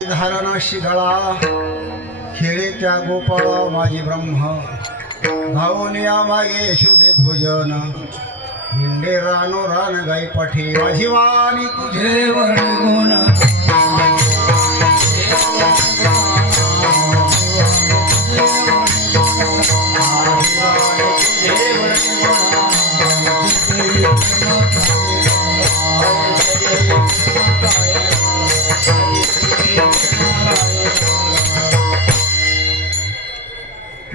धारण शिघळा खेळे त्या गोपाळा माझी ब्रह्म भावनिया मागे यशोदे भोजन हिंडे रानो रान गाई पाठी माझी वाणी तुझे वर्णगुण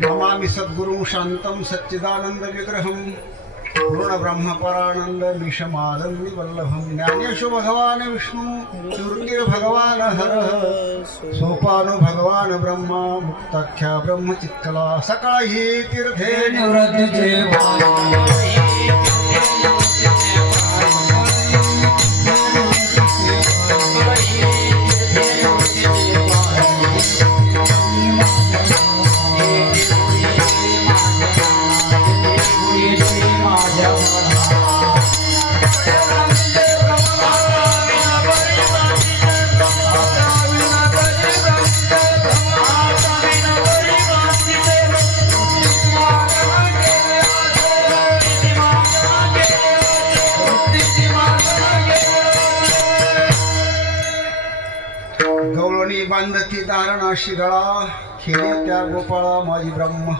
नमामि सद्गुरुं शान्तं सच्चिदानंद विग्रहं पूर्ण ब्रह्म परानंद निशमानंदी वल्लभं ज्ञानेशु भगवान विष्णु कीर्तिर्भगवान हरः सोपानो भगवान ब्रह्मा मुक्ताख्या ब्रह्म चित्कला सकाळी तीर्थे निवृत्तीचे गवळणी बांधती धारणा शिघळा खेळे त्या गोपाळा माझी ब्रह्म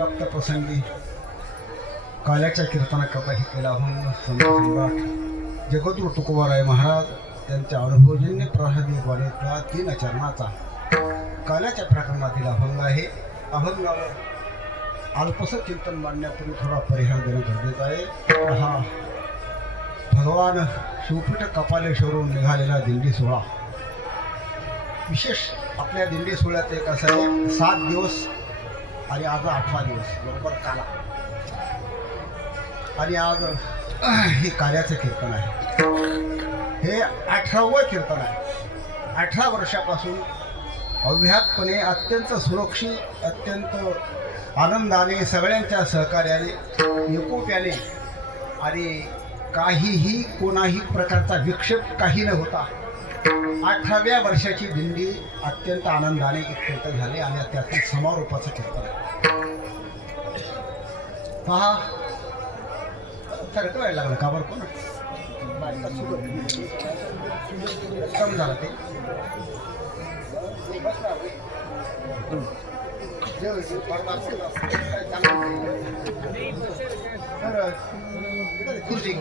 तप्त प्रसंगी काल्याच्या कीर्तनाकरता हे केला म्हणून सम्राट जगद्गुरु तुकोबाराय महाराज त्यांच्या अनुभवजन्य प्रहदी वाणीतला 3 चरणाचा काल्याच्या प्रकरणातील अभंग आहे. अभंगावर अल्पसं चिंतन मांडण्यापूर्वी थोडा परिहार देणं गरजेचं आहे. हा भगवान शिवपीठ कपालेश्वरून निघालेला दिंडी सोहळा विशेष आपल्या दिंडी सोहळ्यात एक असं आहे 7 दिवस आणि आज 8वा दिवस बरोबर काला आणि आज हे कार्याचं कीर्तन आहे. हे 18वं कीर्तन आहे. 18 वर्षापासून अव्याहतपणे अत्यंत सुरक्षित अत्यंत आनंदाने सगळ्यांच्या सहकार्याने एकोप्याने आणि काहीही कोणाही प्रकारचा विक्षेप काही न होता 18व्या वर्षाची दिंडी अत्यंत आनंदाने कीर्तन झाले आणि त्यातील समारोपाचं कीर्तन आहे. पहा सारखं व्हायला लागलं का बरं कोण कम झालं ते खुर्ची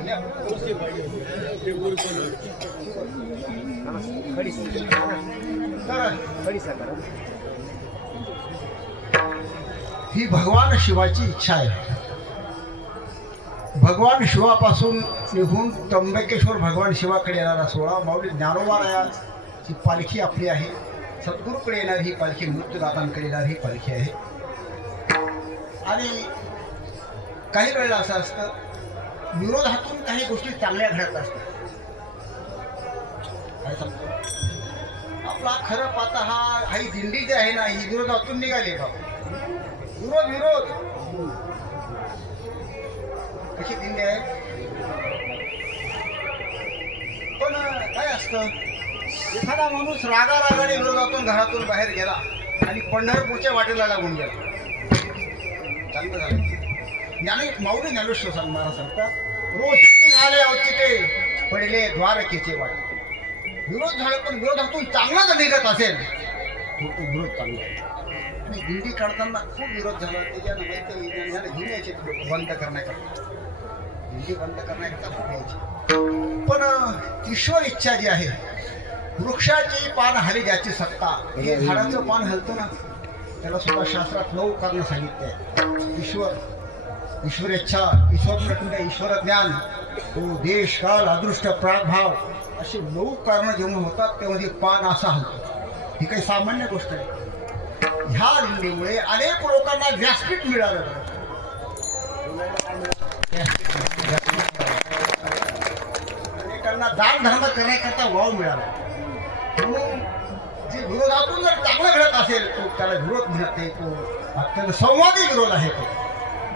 ही भगवान शिवाची इच्छा आहे. भगवान शिवापासून निघून त्र्यंबकेश्वर भगवान शिवाकडे येणारा सोहळा माऊली ज्ञानोबारायाची पालखी आपली आहे. सद्गुरूकडे येणारी ही पालखी मृत्यूदातांकडे येणारी ही पालखी आहे. आणि काही वेळेला असं असतं विरोधातून काही गोष्टी चांगल्या घडत असतात. काय सांगतो आपला खरं पाहता हा ही दिंडी जी आहे ना ही विरोधातून निघाली बाबा. विरोध विरोध कशी दिंडी आहे. पण काय असतं एखादा माणूस रागारागाने विरोधातून घरातून बाहेर गेला आणि पंढरपूरच्या वाटेला लागून गेला चांगलं झालं. माऊली ज्ञानेश्वर महाराज सांगतात रोषी निघाले औचिते पडले द्वारकेचे वाटे. विरोध झाला पण विरोधातून चांगला जर निघत असेल तो विरोध चांगला आहे. आणि दिंडी काढताना खूप विरोध झाला त्याच्यानं माहिती घेऊन यायचे बंद करण्याकरता दिंडी बंद करण्याकरता खूप यायची. पण ईश्वर इच्छा जी आहे वृक्षाची पान हली ज्याची सत्ता हे झाडाचं पान हलतं ना त्याला सुद्धा शास्त्रात 9 कारणं सांगितले आहे. ईश्वर इच्छा ईश्वर प्रकृती ईश्वर ज्ञान देश काळ अदृष्ट प्रागभाव अशी 9 कारणं जेव्हा होतात तेव्हा हे पान असा हलतं. ही काही सामान्य गोष्ट आहे. ह्या दिंडीमुळे अनेक लोकांना व्यासपीठ मिळालं. अनेकांना दान धर्म करण्याकरता वाव मिळाला. म्हणून जे विरोधातून जर चांगलं घडत असेल तो त्याला विरोध म्हणत नाही. तो अत्यंत संवादी विरोध आहे तो.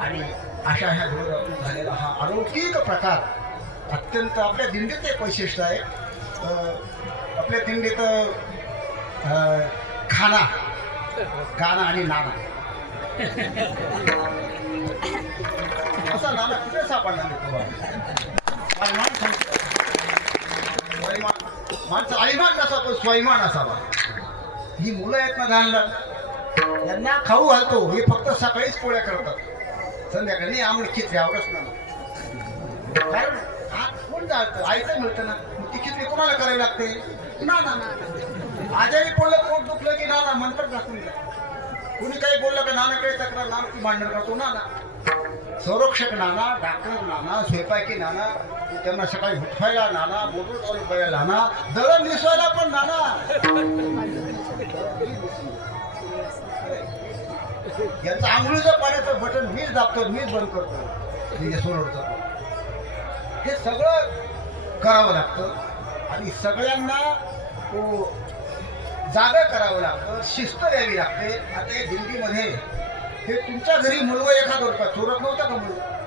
आणि अशा ह्या विरोधातून झालेला हा अलौकिक प्रकार अत्यंत आपल्या दिंडीत एक वैशिष्ट्य आहे. आपल्या दिंडीत खाना गाणं आणि नाना असा नाना कुठे सापडला नाही तुम्हाला? माणसं अभिमान नसा पण स्वैमान असावा. ही मुलं आहेत ना लहान लहान, यांना खाऊ घालतो हे फक्त सकाळीच पोळ्या करतात, संध्याकाळी नाही आम्ही खिचडी आवडत ना. कारण आज कोण जातं ऐकलं मिळतं ना, ती खिचडी कोणाला करावी लागते? ना आजारी पडलं पोट दुखलं की नाना म्हणतात दाखवून द्या. कुणी काही बोललं का नाना काही तक्रार नाना ती मांडण करतो नाना. संरक्षक नाना, डॉक्टर नाना, स्वयंपाकी नाना, त्यांना सकाळी उठवायला नाना, मोटर चालू करायला नाना, दळण निसवायला पण नाना. यांचं आंघोळीचं पाण्याचं बटन मीच दाबतो, मीच बंद करतो, म्हणजे सोडवतो. हे सगळं करावं लागतं आणि सगळ्यांना जागा करावं लागतं, शिस्त द्यावी लागते. आता या दिल्लीमध्ये हे तुमच्या घरी मुलगा एखादा रुपया चोरत नव्हता का? मुलगा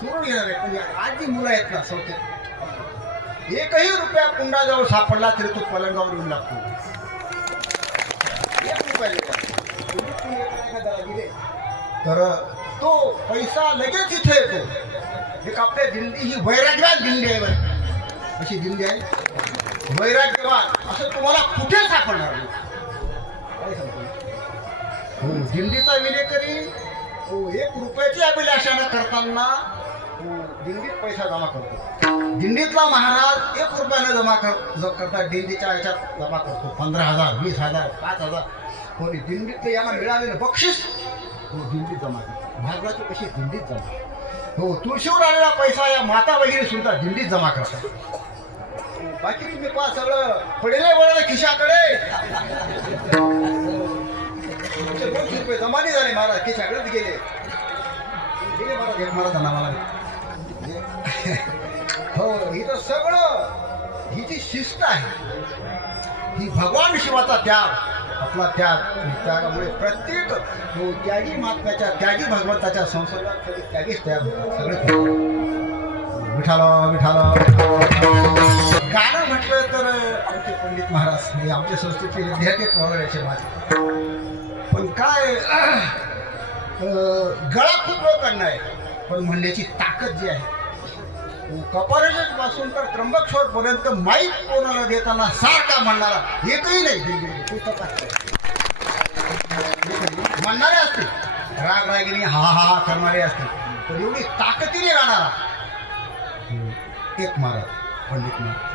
चोरून येणार आहे, पण आज जी मुलं आहेत ना सौते, एकही रुपया कुंडाजवळ सापडला तरी तो पलंगावर येऊन लागतो. 1 रुपया दिले तर तो पैसा लगेच इथे येतो. एक आपल्या दिंडी ही वैराग्यवान दिंडी आहे बरं. अशी दिंडी आहे वैराग्यवान, असं तुम्हाला कुठे सापडणार नाही. काय सांगतो दिंडीचा विलेकरी 1 रुपयाची अभिलाषा न करताना दिंडीत पैसा जमा करतो. दिंडीतला महाराज 1 रुपयानं जमा करता दिंडीच्या ह्याच्यात जमा करतो. 15,000, 20,000, 5,000. कोणी दिंडीत यांना मिळालेलं बक्षीस दिंडीत जमा करतो. महाराजाची कशी दिंडीत जमा. तुळशीवर आलेला पैसा या माता वगैरे सुद्धा दिंडीत जमा करतात. बाकी मी पा सगळं पडेले वळलं खिशाकडे. 200 रुपये जमा नाही झाले महाराज, खिशाकडेच गेले महाराज. एक महाराजांना मला हो इथं सगळं ही जी शिस्त आहे ही भगवान शिवाचा त्याग, आपला त्याग. त्यागामुळे प्रत्येक त्यागी महात्म्याच्या, त्यागी भगवंताच्या संसर्गात सगळे त्यागीच त्याग सगळे. विठाला विठाला गाणं म्हटलं तर आमचे पंडित महाराज हे आमच्या संस्कृतीचे विद्यार्थी वगैरे माझे. पण काय गळा खूप लोकांना आहे, पण म्हणण्याची ताकद जी आहे कपारेपासून तर त्र्यंबकेश्वर पर्यंत माईक कोणाला देताना सारखा म्हणणारा एकही नाही. म्हणणारे असतील, राग रागिनी हा हा हा करणारे असतील, पण एवढी ताकदीने गाणारा एक महाराज पंडित महाराज.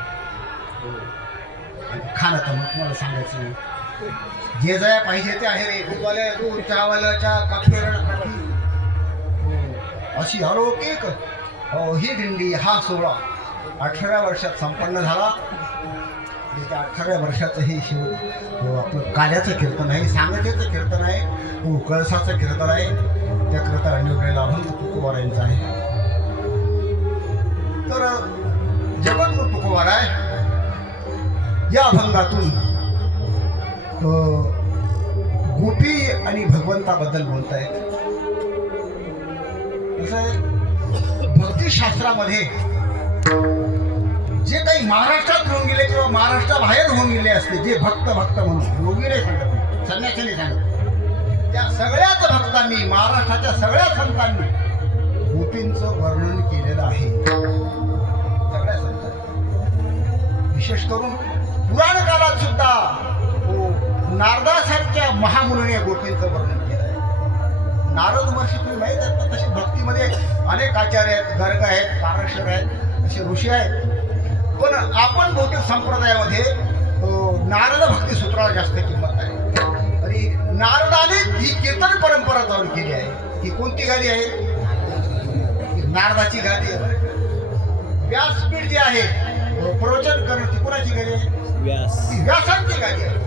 खाणं तर मग तुम्हाला सांगायचं नाही, जे जया पाहिजे ते आहे रे. दूधवाल्या दूध, चहावाल्याच्या कापी अशी अलौकिक ही दिंडी हा सोहळा 18व्या वर्षात संपन्न झाला. त्याच्या 18व्या वर्षाचं हे आपलं काल्याचं कीर्तन आहे, सांगतेचं कीर्तन आहे, कळसाचं कीर्तन आहे. त्या कीर्तनाने वेळेला अभंग तुकोबार यांचा आहे. तर जगद्गुरु तुकोबार आहे. या अभंगातून गोपी आणि भगवंताबद्दल बोलतायत. कसं आहे भक्तिशास्त्रामध्ये जे काही महाराष्ट्रात होऊन गेले किंवा महाराष्ट्राबाहेर होऊन गेले असते, जे भक्त भक्त म्हणून योगी नाही सांगत, संन्यासी नाही सांगत, त्या सगळ्याच भक्तांनी, महाराष्ट्राच्या सगळ्या संतांनी गोपींचं वर्णन केलेलं आहे. सगळ्या संतांनी विशेष करून पुराण काळात सुद्धा नारदासारख्या महामुनीने गोपींचं वर्णन केलं आहे. नारद महर्षी तुम्ही माहीत आहेत ना, तशी भक्तीमध्ये अनेक आचार्य आहेत, गर्ग आहेत, पारशर आहेत, असे ऋषी आहेत. पण आपण बहुतेक संप्रदायामध्ये नारद भक्ती सूत्राला जास्त किंमत आहे. आणि नारदाने ही कीर्तन परंपरा चालू केली आहे. ही कोणती गादी आहे? नारदाची गादी आहे. व्यासपीठ जी आहे प्रवचन करणं, ती कोणाची गादी आहे? व्यासांची गादी आहे.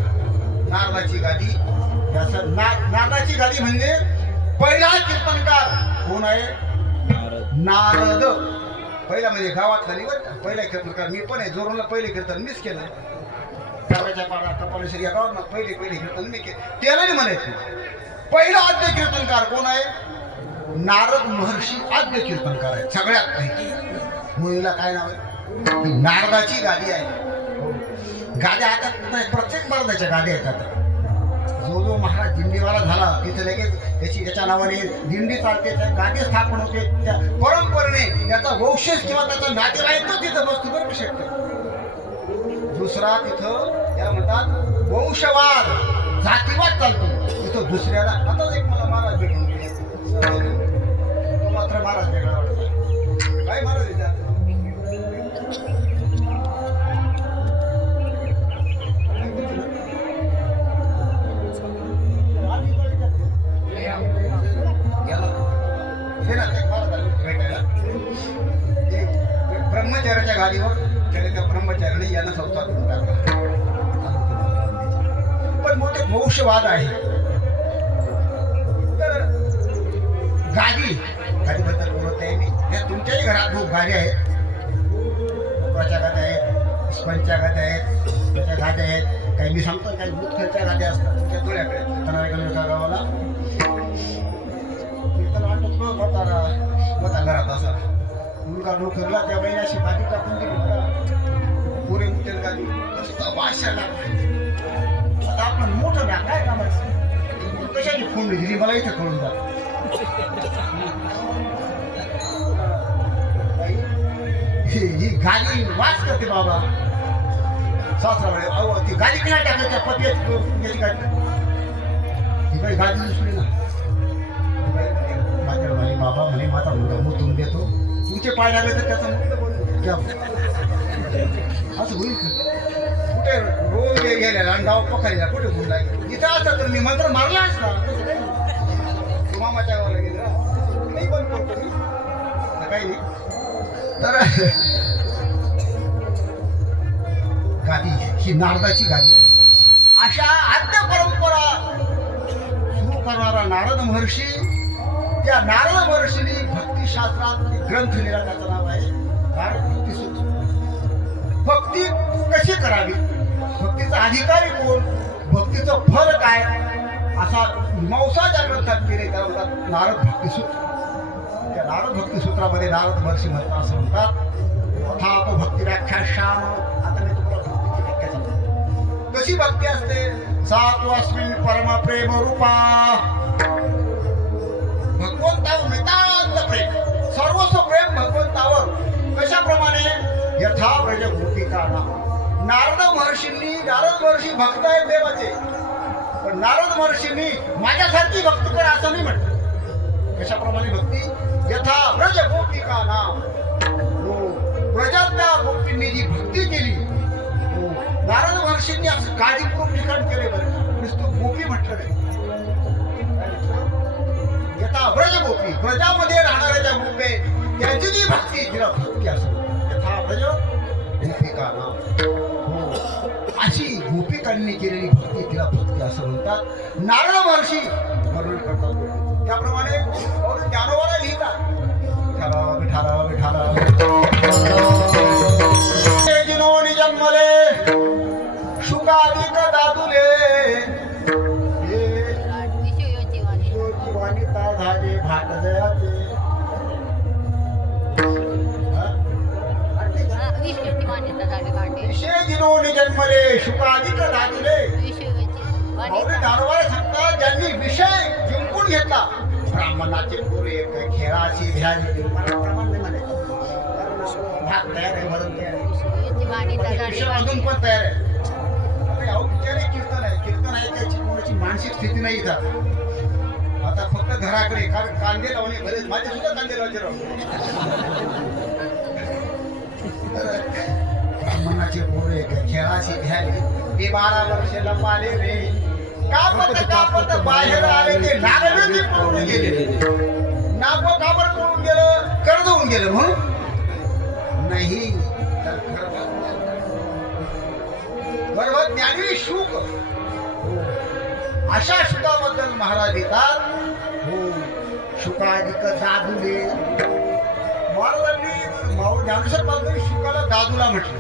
नारदाची गादी नारदाची गादी म्हणजे पहिला कीर्तनकार कोण आहे? नारद. पहिला म्हणजे गावातला नाही बरं का, पहिला कीर्तनकार. मी पण आहे, जोरूनला पहिले कीर्तन मीच केलं. गावाच्या पाडा कपालेश्वर या गावात पहिले कीर्तन मी केलं. त्याला नाही म्हणायचं. पहिला आद्य कीर्तनकार कोण आहे? नारद महर्षी आद्य कीर्तनकार आहे सगळ्यात काही. मुलीला काय नाव आहे? नारदाची गादी आहे. गाद्या आता प्रत्येक महाराजाच्या गाद्या आहेत आता. जो जो महाराज दिंडीवाला झाला तिथे लगेच त्याच्या नावाने दिंडी चालते, त्या गादी स्थापन होते. त्या परंपरेने त्याचा वंशज किंवा त्याचा नातेवाईक तो तिथं बसतो बरं शक्य. दुसरा तिथं त्याला म्हणतात वंशवाद, जातीवाद चालतो तिथं दुसऱ्याला. आता एक मला महाराज भेटून गेले, तो मात्र महाराज वेगळा वाटतो. काय महाराज विचार ब्रह्मचार्याच्या गाडीवर त्या ब्रह्मचार्याने यांना संसार करून टाकला. पण मोठे वंशवाद आहे. तर गाडीबद्दल बोलत आहे मी. या तुमच्याही घरात खूप गाडी आहेत, कोकराच्या गाड्या आहेत, इस्पानच्या गाड्या आहेत, त्याच्या गाड्या आहेत, काही मी सांगतो काही बुथखेडच्या गाड्या असतात तुमच्या डोळ्याकडे. एका गावाला होता घरात असा मुलगा नोकरला, त्या बाईने अशी गादी टाकून दिली का पुरे मुठेल गादी नुसता वाशाला. आता आपण मोठं ना काय कामाचं कशाची फोन दिली मला इथं कळून जा. ही गादी वाच करते बाबा सासराकडे. अहो ती गादी नाही टाकत त्या पत्याची गादी, ही बाई गादी दिसली ना. माझ्या म्हणे बाबा म्हणे माझा मुलगा मुतून देतो, तुमचे पाय लागले तर त्याचा मुलगा असं होईल का? कुठे रोज गेलेला आणि डाव पकडला कुठे गुण लागेल. इथं असता तर मी मंत्र मारला असता. मामाच्या गावाला गेला नाही बंद करतो मी काही नाही. तर गादी ही नारदाची गादी. अशा आद्य परंपरा सुरू करणारा नारद महर्षी, त्या नारद महर्षींनी भक्तिशास्त्रात ग्रंथ लिहिला, त्याचं नाव आहे नारद भक्तिसूत्र. भक्ती कशी करावी, भक्तीचा अधिकारी कोण, भक्तीचं फल काय, असा मीमांसा ग्रंथात केले, त्याला म्हणतात नारद भक्तिसूत्र. त्या नारद भक्तिसूत्रामध्ये नारद महर्षी म्हणतात असं म्हणतात तथाप भक्ती व्याख्या श्याम. आता मी तुम्हाला भक्तीची व्याख्या सांगतो. कशी भक्ती असते. सात्वस्मिन् परम प्रेम रूपा, भगवंतावर नितांत प्रेम, सर्वस्व प्रेम भगवंतावर. कशाप्रमाणे यथा व्रज गोपिकाना. नारद महर्षी भक्त आहेत देवाचे, पण नारद महर्षींनी माझ्यासारखी भक्ती करा असं नाही म्हटलं. कशाप्रमाणे भक्ती. यथा व्रज गोपिकाना, व्रजातल्या गोपींनी जी भक्ती केली, नारद महर्षींनी असं काळजीपूर्वक ठिकाण केले. बरं नुसतं गोपी म्हटलं नाही. यथा व्रज गोपी, व्रजामध्ये राहणाऱ्या ज्या गोपी त्यांची जी भक्ती तिला भक्ती असं. यथा व्रज गोपिकाना, अशी गोपिकांनी केलेली भक्ती तिला भक्ती असं म्हणतात. नारद महर्षी वर्णन करतात. त्याप्रमाणे ज्ञानोबाला लिहितात विठाला विठाला जिनोनी जन्मले शुकाधिक दादुले वाणिता झाले भाट जयाचे. विषय जिनोनी जन्मले शुकाधिक दादुले. ज्ञानोबाला सांगतात ज्यांनी विषय जिंकून घेतला. ब्राह्मणाचे पुरे खेळाची ध्यानी भाग तयार आहे, म्हणून तयार अजून पण तयार आहे. कीर्तन आहे, कीर्तन आहे त्याची कोणाची मानसिक स्थिती नाही इथं. आता फक्त घराकडे कांदे लावणे बरेच, माझे सुद्धा कांदे लावायचे राहू. ब्राह्मणाचे पुरे खेळाची ध्यानी ते 12 वर्ष लंबाले रे. कापत बाहेर आले ते नागवे ते पळून गेले. नागव काबर पळून गेलं, कर्ज होऊन गेलं म्हणून नाही. बरोबर ज्ञानी शुक. अशा शुकाबद्दल महाराज येतात. हो शुकाधिक दादुले. महाराजांनी ज्ञानेश्वर महाराजांनी शुकाला दादूला म्हटलं.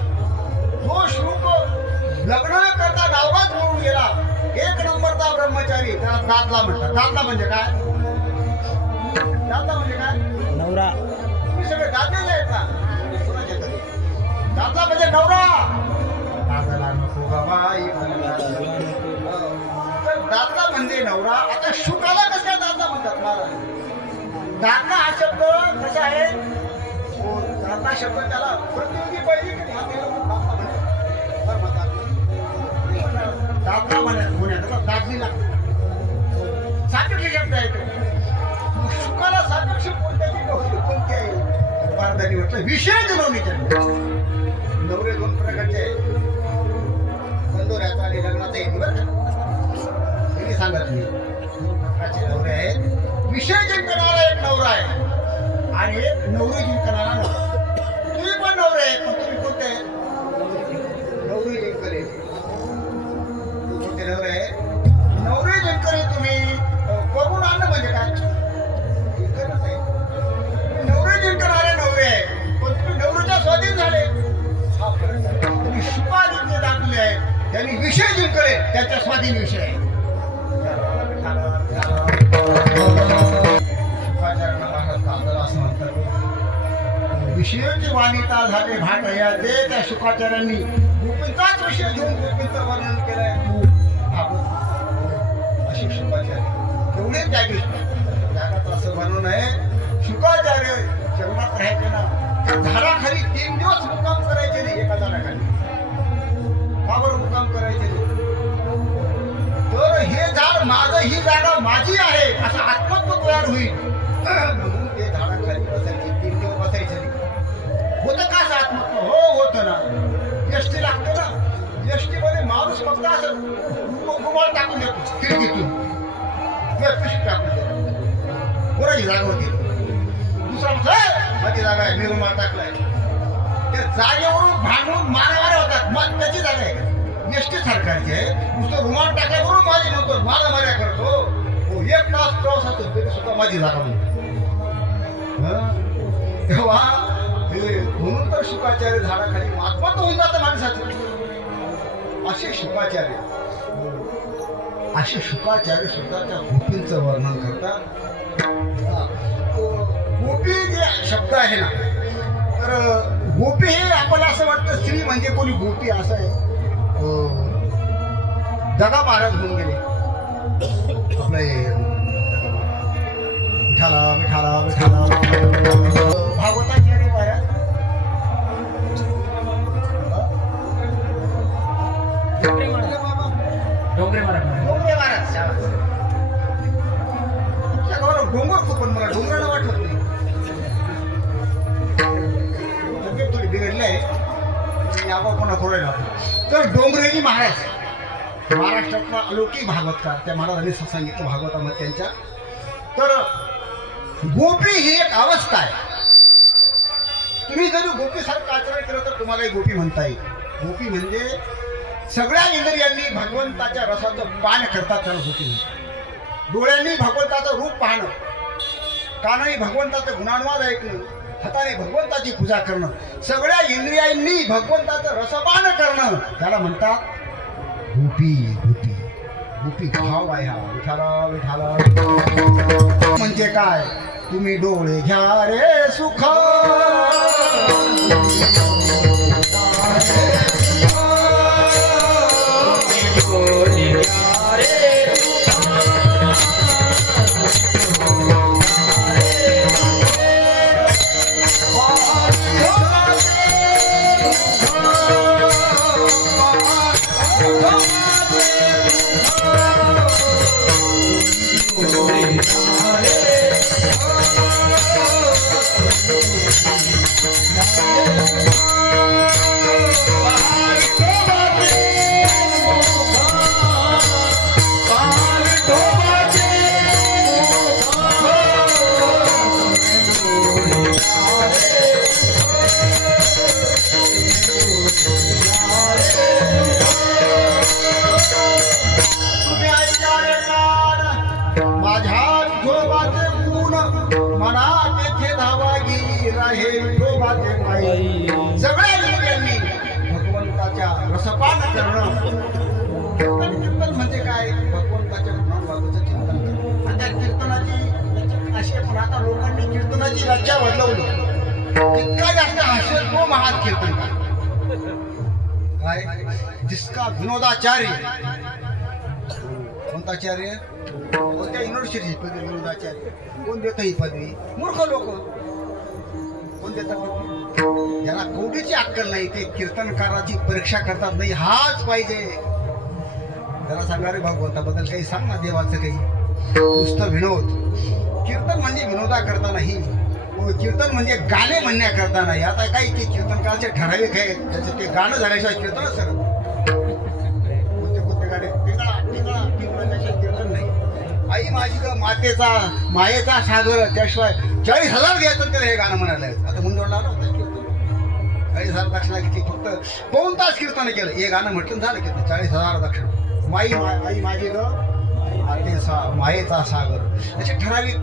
जो शुक लग्न करता नावात म्हणून गेला, 1 नंबरचा ब्रह्मचारी, त्याला दादला म्हणतात. दादला म्हणजे काय. दादला म्हणजे काय नवरा. तुम्ही सगळे दादलेले आहेत ना. दादला म्हणजे नवरा. दादाला नको सुखबाई तर दाता म्हणजे नवरा. आता शुकाला कसं काय दाता म्हणतात महाराज? दाता हा शब्द कसा आहे? दाता शब्द त्याला प्रतियोगी पाहिजे की दाता म्हणण्याचा दाबली लागते. सापेक्ष शब्द आहे तो. शुकाला सापेक्ष कोणत्याची कोणती आहे? भारताने म्हटलं विषय जुळवणीच्या. नवरे दोन प्रकारचे आहेत, कंदोऱ्याचा आणि लग्नाचा येते बरं का. सांगत मी प्रकारचे नवरे आहेत. विषय जिंकणारा एक नवरा आहे आणि एक नवरी जिंकणारा नवरा. तुम्ही पण नवरे आहे, पण तुम्ही कोणते आहे? नवरी जिंकले. कोणते नवरे आहे? नवरी जिंकले. तुम्ही करून आणलं म्हणजे काय? जिंकणच आहे. नवरे जिंकणारे नवरे आहे, पण तुम्ही नवरीच्या स्वाधीन झाले. हा फरक आहे. तुम्ही शुकादित्य दाखवले आहे, त्यांनी विषय जिंकले, त्याच्या स्वाधीन विषय आहे. असं म्हणतात विषयाची वाणिता झाले भाट याचे. त्या शुकाचार्यांनी गोपींचाच विषय घेऊन गोपींचं वर्णन केलंय. अशी शुकाचार्य एवढे त्यागी जगात असं म्हणून आहे. शुकाचार्य जेवणात राहायचे ना, झाडाखाली 3 दिवस मुक्काम करायचे नाही. एका झाडाखाली का बरं मुक्काम करायचे नाही? तर हे झाड माझं, ही जागा माझी आहे असं आत्मत्व तयार होईल म्हणून ते झाडाखाली बसायचे. 3 दिवस बसायचे नाही. होतं का असं आत्मत्व? हो होतं ना. यष्टी लागते ना. यष्टीमध्ये माणूस फक्त असं गुमाळ टाकून देतो खिडकीतून, पिशवी टाकून देतो. कोणाची जागा होती? दुसरा माझी जागा आहे, मी रुमाल टाकलाय. त्या जागेवरून भांडून मारामाऱ्या होतात. मग त्याची जागा आहे. एसटी सरकारची आहे. नुसतं रुमाल टाकल्यावरून माझी म्हणतो, मारामाऱ्या करतो. हो 1 तास प्रवास असतो तरी सुद्धा माझी जागा म्हणतो. तेव्हा म्हणून तर शुकाचार्य झाडाखाली आत्महत्या होऊन जातं माणसाचं. असे शुकाचार्य, असे शुकाचार्य सुद्धा त्या गोपींचं वर्णन करतात. गोपी जे शब्द आहे ना, तर गोपी हे आपल्याला असं वाटतं स्त्री म्हणजे कोणी गोपी असं आहे. जगा महाराज होऊन गेले आपले विठाला विठाला विठाला भागवताचे रे महाराज. डोंगरे महाराज डोंगर खूप, पण मला डोंगराला वाटत नाही. तब्येत थोडी बिघडली आहे, यावर कोणा खोरायला. तर डोंगरेजी महाराज महाराष्ट्रातला अलौकिक भागवतकार, त्या महाराजांनी सांगितलं भागवतामध्ये त्यांच्या. तर गोपी ही एक अवस्था आहे. तुम्ही जर गोपीसारखं आचरण केलं तर तुम्हालाही गोपी म्हणता येईल. गोपी म्हणजे सगळ्या इंद्रियांनी भगवंताच्या रसाचं पान करतात, त्याला गोपी म्हणतात. डोळ्यांनी भगवंताचं रूप पाहणं, कानाने भगवंताचं गुणानुवाद ऐकणं, हाताने भगवंताची पूजा करणं, सगळ्या इंद्रियांनी भगवंताचं रसपान करणं, त्याला म्हणतात गोपी. गोपी गोपी भाव आहे हा. विठाला विठाला म्हणजे काय? तुम्ही डोळे घ्या रे सुख, सगळ्या लोकांनी भगवंताच्या रसपान करणं. कीर्तन म्हणजे काय? भगवंताच्या गुणांबाबतचं चिंतन करणं. आता कीर्तनाची अशी पण आता लोकांनी कीर्तनाची रच्चा बदलवली. इतका जास्त हसत तो महान कीर्तन काय जिसका विनोदाचार्य कोणता आचार्य कोणत्या युनिव्हर्सिटी पदवी विनोदाचार्य कोण देतं ही पदवी मूर्ख लोक कोण देतात पदवी ज्याला कवडीची अक्कल नाही ते कीर्तनकाराची परीक्षा करतात नाही हाच पाहिजे जरा सांगा रे भागवताबद्दल काही सांग ना देवाचं काही नुसतं विनोद कीर्तन म्हणजे विनोदा करता नाही कीर्तन म्हणजे गाणे म्हणण्याकरता नाही आता काही की कीर्तनकाराचे ठराविक आहे त्याचं ते गाणं झाल्याशिवाय कीर्तन सर कोणते कोणते गाणे टिंगळा टिंगळा टिंगळा त्याशिवाय कीर्तन नाही आई माझी ग मातेचा मायेचा सागर त्याशिवाय 40,000 घ्यायचं त्याला हे गाणं म्हणायला आता मुंडवडला आलं होतं कीर्तन 40,000 दक्षिणा घेतली फक्त 2 तास कीर्तन केलं हे गाणं म्हटलं झालं कीर्तन 40,000 दक्षिणा आई माझी ग मायेचा सागर असे ठराविक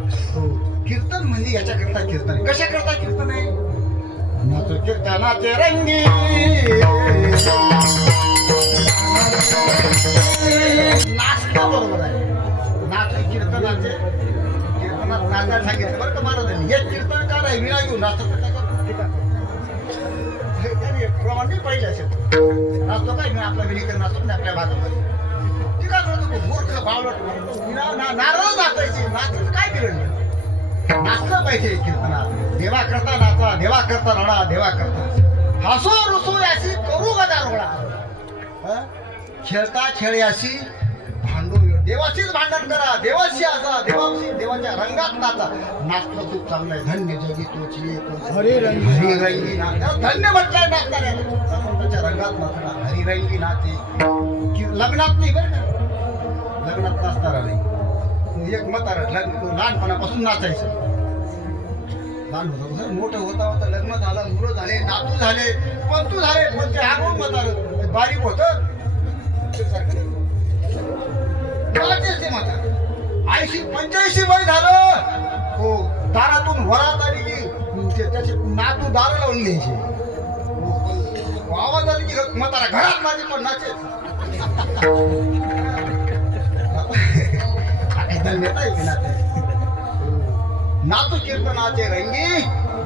कीर्तन म्हणजे याच्याकरता कीर्तन कशा करता कीर्तन आहे नाच कीर्तनाचे रंगी नाचता बरोबर आहे नाच कीर्तनाचे कीर्तनात नाचायला सांगितलं बरं का महाराजांनी हे कीर्तनकार आहे विना घेऊन नाचतो प्रमाण नाही पाहिजे असेल नाचतो काय मी आपला विनीकर नाचतो नाही आपल्या भागामध्ये काय करतो मूर्ख बावळट नारळ नाचायचे नाचायचं काय बिघडलं नाचलं पाहिजे कीर्तनात देवा करता नाचा देवा करता रडा देवा करता हसो रुसो याशी करू गदा रोडा खेळता खेळयाशी भांडू देवाशीच भांडण करा देवाशी असा देवाशी देवाच्या रंगात नाचा नाचलं खूप चांगलं आहे धन्य जगी तोची हरिरंगी नाच धन्य म्हटलंय नाचणाऱ्या रंगात नाचणार हरिरंगी नाचे लग्नात नाही बरं का लग्नात नाचणारा नाही एक म्हातारा लहानपणापासून नाचायचं लहान होतं मोठं होता होता लग्न झालं मुलं झाले नातू झाले पंतू झाले पण ते आगून म्हातारं बारीक होतं नाचायचे म्हातारं 80-85 वय झालं हो दारातून वरात आली की त्याचे नातू दार लावून घ्यायचे आवाज आली की म्हातारा घरात माझे पण नाचे नातू कीर्तनाचे रंगी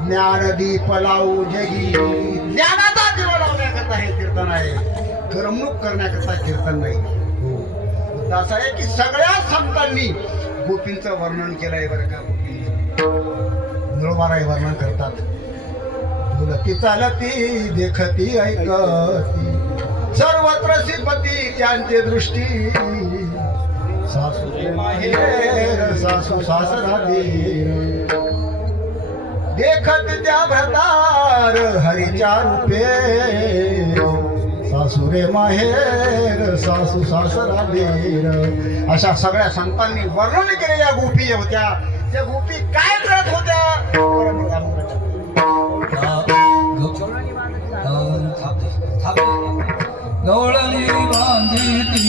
ज्ञानदीप लावू जगी ज्ञानाचा दिवा लावण्याकरता हे कीर्तन आहे करमणूक करण्याकरता कीर्तन नाही मुद्दा असा आहे की सगळ्या संतांनी गोपींचं वर्णन केलंय बरं का निळोबाराय वर्णन करतात बोलती चालती देखती ऐकती सर्वत्र श्रीपती त्यांचे दृष्टी सासू माहेर सासू सासरा देर देखत त्या भ्रतार हरीच्या रूपे सासुरे माहेर सासू सासरा देर अशा सगळ्या संतांनी वर्णन केलेल्या गोपी होत्या त्या गोपी काय करत होत्या गवळणी बांधिती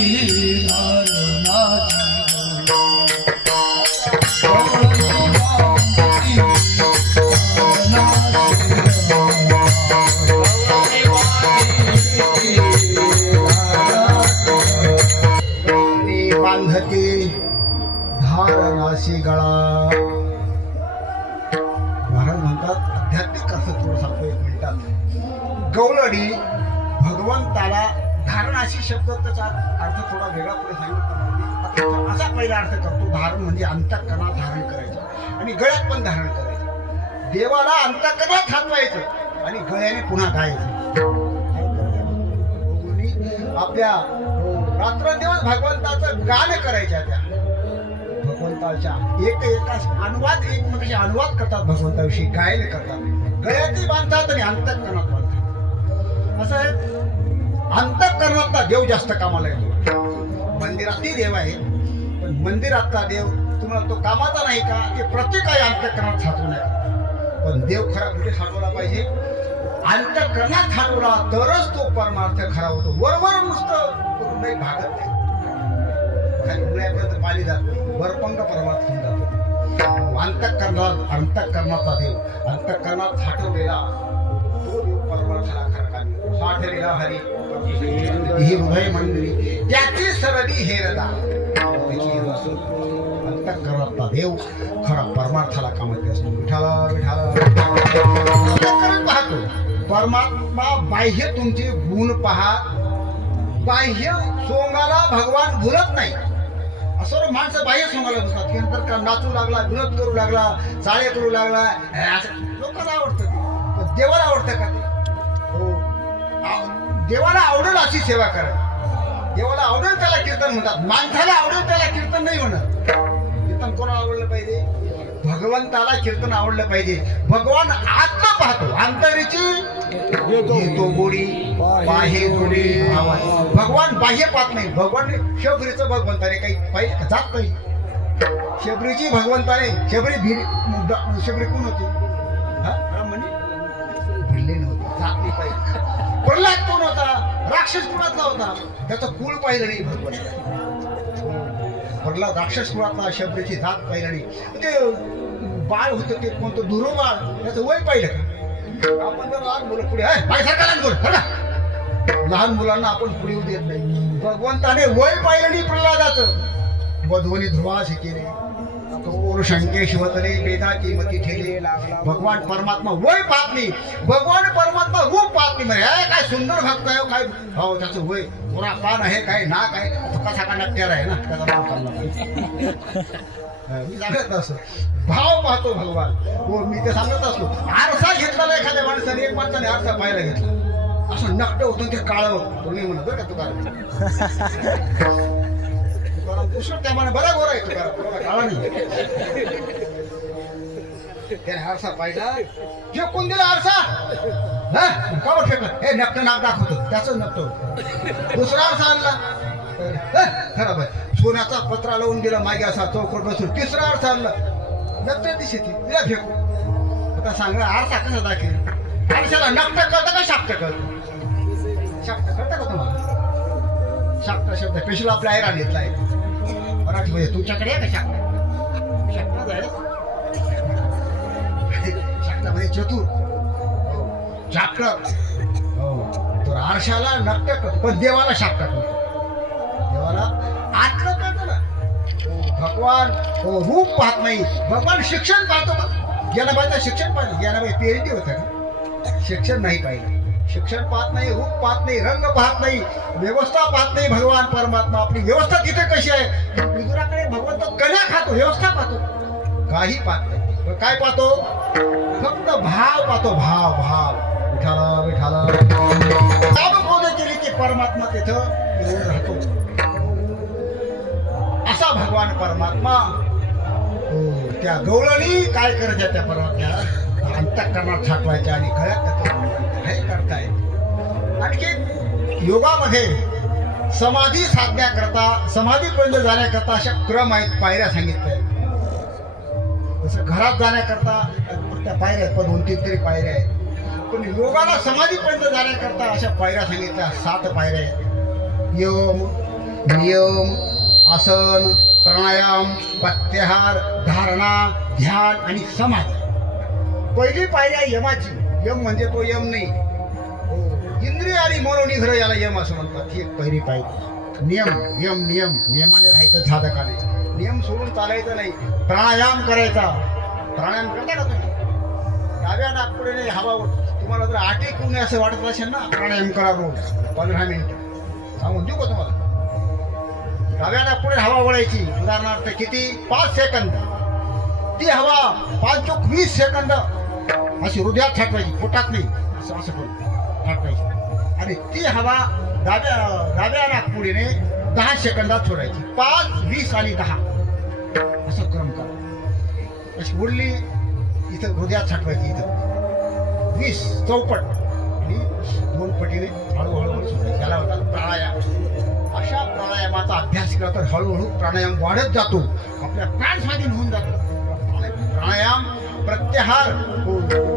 बांधती धारणाशी गळा महाराज म्हणतात आध्यात्मिक अर्थ थोडं सांगतो 1 मिनिटात गवळणी भगवंताला धारणाशी शब्द त्याचा अर्थ थोडा वेगळा पुढे सांगितला असा पहिला अर्थ करतो धारण म्हणजे अंतःकरणात धारण करायचं आणि गळ्यात पण धारण करायचं देवाला अंतःकरणात हात व्हायचं आणि गळ्याने पुन्हा गायचं आपल्या रात्रंदिवस भगवंताचं गान करायच्या त्या भगवंताच्या एका अनुवाद एकमेकांचे अनुवाद करतात भगवंताविषयी गायन करतात गळ्यातही बांधतात आणि अंतःकरणात बांधतात असं आहे अंतःकरणातला देव जास्त कामाला येतो मंदिरातही देव आहे पण मंदिरातला देव तुम्हाला तो कामाचा नाही का ते प्रत्येकाही अंतःकरणात साठवण्यात पण देव खरा कुठे साठवला पाहिजे अंतःकरणात साठवला तरच तो परमार्थ खरा होतो वरवर नुसतं नाही भागत नाही खाली उन्हाळ्यापर्यंत पाणी जात नाही वरपंग परमार्थ होऊन जातो अंतःकरणाचा देव अंतःकरणात साठवलेला तो देव परमार्थाला खरा कामी साठलेला हरी ही हृदय मंदिरी त्याची सरली हेरदा अंतःकरणातला देव खरा परमार्थाला कामत असतो विठाला करत पाहतो परमात्मा बाह्य तुमचे गुण पहा बाह्य सोंगाला भगवान भुलत नाही. असं माणसं बाह्य सोंगाला भुलतात की नंतर का नाचू लागला, विनोद करू लागला, चाळे करू लागला, असं लोकांना आवडतं ते. पण देवाला आवडतं का ते? हो. देवाला आवडेल अशी सेवा करा. देवाला आवडेल त्याला कीर्तन म्हणतात. माणसाला आवडेल त्याला कीर्तन नाही म्हणत. कीर्तन कोणाला आवडलं पाहिजे? भगवंताला कीर्तन आवडलं पाहिजे. भगवान आत्मा पाहतो, अंतरीची येतो गोडी, बाह्य गोडी आवाज. भगवान बाह्य पाहत नाही. भगवान शबरीचं भगवंताने काही पाहिजे का? जात नाही. शबरीची भगवंताने शबरी कोण होती? भिल्ले नव्हती, जात नाही पाहिजे. प्रल्हाद कोण होता? राक्षस कुळातला होता, त्याचं कुळ पाहिलं नाही भगवंताने. प्रल्हाद राक्षस कुळातला, शबरीची जात पाहिलं नाही. ते बाळ होतं ते कोणतं दुरोबाळ, त्याचं वय पाहिलं का? आपण जर लहान मुलं पुढे सारखा लहान बोल बघा, लहान मुलांना आपण पुढे येऊ देत नाही. भगवंताने वय पाहिलं नाही प्रल्हादाचं. वधवनी ध्रुवास केले, शंके शिवतले वेदाची मती ठेले. भगवान परमात्मा वय पाहत नाही. भगवान परमात्मा रूप पाहत नाही. म्हणजे काय सुंदर भक्त आहे काय, हो त्याचं वय थोडा पान आहे काय, नाक आहे, कसा का नक्कर आहे ना, त्याचा नाव चालला. मी सांगत असतो भाव पाहतो भगवान. हो मी ते सांगत असतो. आरसा घेतलेला एखाद्या माणसाने, एक माणसाने आरसा पाहायला घेतला, असं नकट होतं ते काळं होतं. तुम्ही म्हणत बरं का तुकाराम पुष्कळ त्या माने बरा गोरा आहे तुकाराम, काळा नाही. त्याने आरसा पाहिला, हे कोण दिला आरसा? का बरं फेकलं? हे नकट नाक दाखवतो, त्याचं नकट. दुसरा आरसा आणला, खराब आहे, सोन्याचा पत्रा लावून दिला मागे असा चौकट बसून. तिसरा आरसा आणला, नकट दिसते, तिला फेकू. आता सांगा आरसा कसा दाखवेल? आरशाला नकट कळतं का शाक्त कळतं? शाक्त कळतं का तुम्हाला? शाक्त शब्द पेशल आपल्या आईला घेतला आहे मराठीमध्ये. तुमच्याकडे आहे का शाक्त? शाक्त आहे शाक्तामध्ये चतुर, शाक्त. तर आरशाला नकट कळतं, पण देवाला शाक्त कळतं. देवाला आतलं कळतं ना. भगवान रूप पाहत नाही. भगवान शिक्षण पाहतो का? ज्ञानाबाईचं शिक्षण पाहिजे. ज्ञानाबाई PhD होतं का? शिक्षण नाही पाहिजे. शिक्षण पाहत नाही, रूप पाहत नाही, रंग पाहत नाही, व्यवस्था पाहत नाही. भगवान परमात्मा आपली व्यवस्था तिथे कशी आहे? विदुराकडे भगवंत कण्या खातो, व्यवस्था पाहतो, काही पाहत नाही. काय पाहतो? फक्त भाव पाहतो. भाव भाव विठाला विठाला बोध केली की परमात्मा तिथं येऊन राहतो. असा भगवान परमात्मा. त्या गवळणी काय करायच्या? त्या परमात्म्या अंतःकरणात छाटवायच्या आणि गळ्यात त्याचं हे करताय. आणखी योगामध्ये समाधी साधण्याकरता, समाधीपर्यंत जाण्याकरता अशा क्रम आहेत, पायऱ्या सांगितल्या. जसं घरात जाण्याकरता त्या पायऱ्या आहेत, पण 2-3 तरी पायऱ्या आहेत. पण योगाला समाधीपर्यंत जाण्याकरता अशा पायऱ्या सांगितल्या, 7 पायऱ्या आहेत. यम, नियम, आसन, प्राणायाम, प्रत्याहार, धारणा, ध्यान आणि समाधी. पहिली पायरी आहे यमाची. यम म्हणजे तो यम नाही, इंद्रिय आणि मनोनिग्रह, याला यम असं म्हणतात. ही एक पहिली पायरी. नियम, यम, नियम, नियमाने राहायचं साधकाने. नियम सोडून चालायचं नाही. प्राणायाम करायचा. प्राणायाम करता का तुम्ही? डाव्या नागपुडीने हवा. तुम्हाला जर आटेक होऊ नये असं वाटत असेल ना, प्राणायाम करा रोज 15 मिनिटं. सांगून देऊ का तुम्हाला? डाव्या नागपुडे हवा वळायची. उदाहरणार्थ किती? 5 सेकंद. ती हवा 5-20 सेकंद अशी हृदयात छाटवायची, पोटात नाही, असं असं करून छाटवायची. आणि ती हवा डाव्या नागपुडीने 10 सेकंदात सोडायची. 5, 20 आणि 10 असं क्रम करा. अशी उडली इथं हृदयात छाटवायची, इथं 20 चौपट आणि 2 पटीने हळूहळू सोडायची. याला होतात प्राणायाम. अशा प्राणायामाचा अभ्यास केला तर हळूहळू प्राणायाम वाढत जातो, आपल्या प्राण स्वाधीन होऊन जातो. प्राणायाम, प्रत्याहार,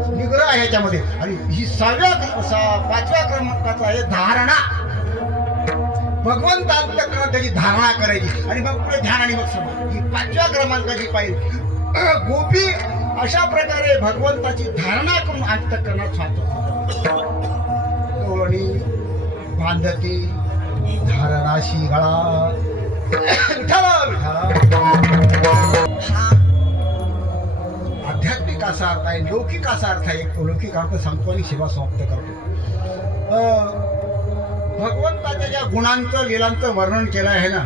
निग्रह आहे ह्याच्यामध्ये. आणि ही 5व्या क्रमांकाचा आहे धारणा. भगवंतांतकरणात त्याची धारणा करायची आणि मग पुढे ध्यान आणि मग समाधी. ही 5व्या क्रमांकाची पाहिजे. गोपी अशा प्रकारे भगवंताची धारणा करून अंतःकरणात स्वातंत्र्य गवळणी बांधती. धारणाशी गळा विठाला विठाला. आध्यात्मिक असा अर्थ आहे, लौकिक असा अर्थ आहे. लौकिक अर्थ सांगतो आणि सेवा समाप्त करतो. भगवंताच्या भगवंताच्या गुणांचं लीलांचं वर्णन केलं आहे ना,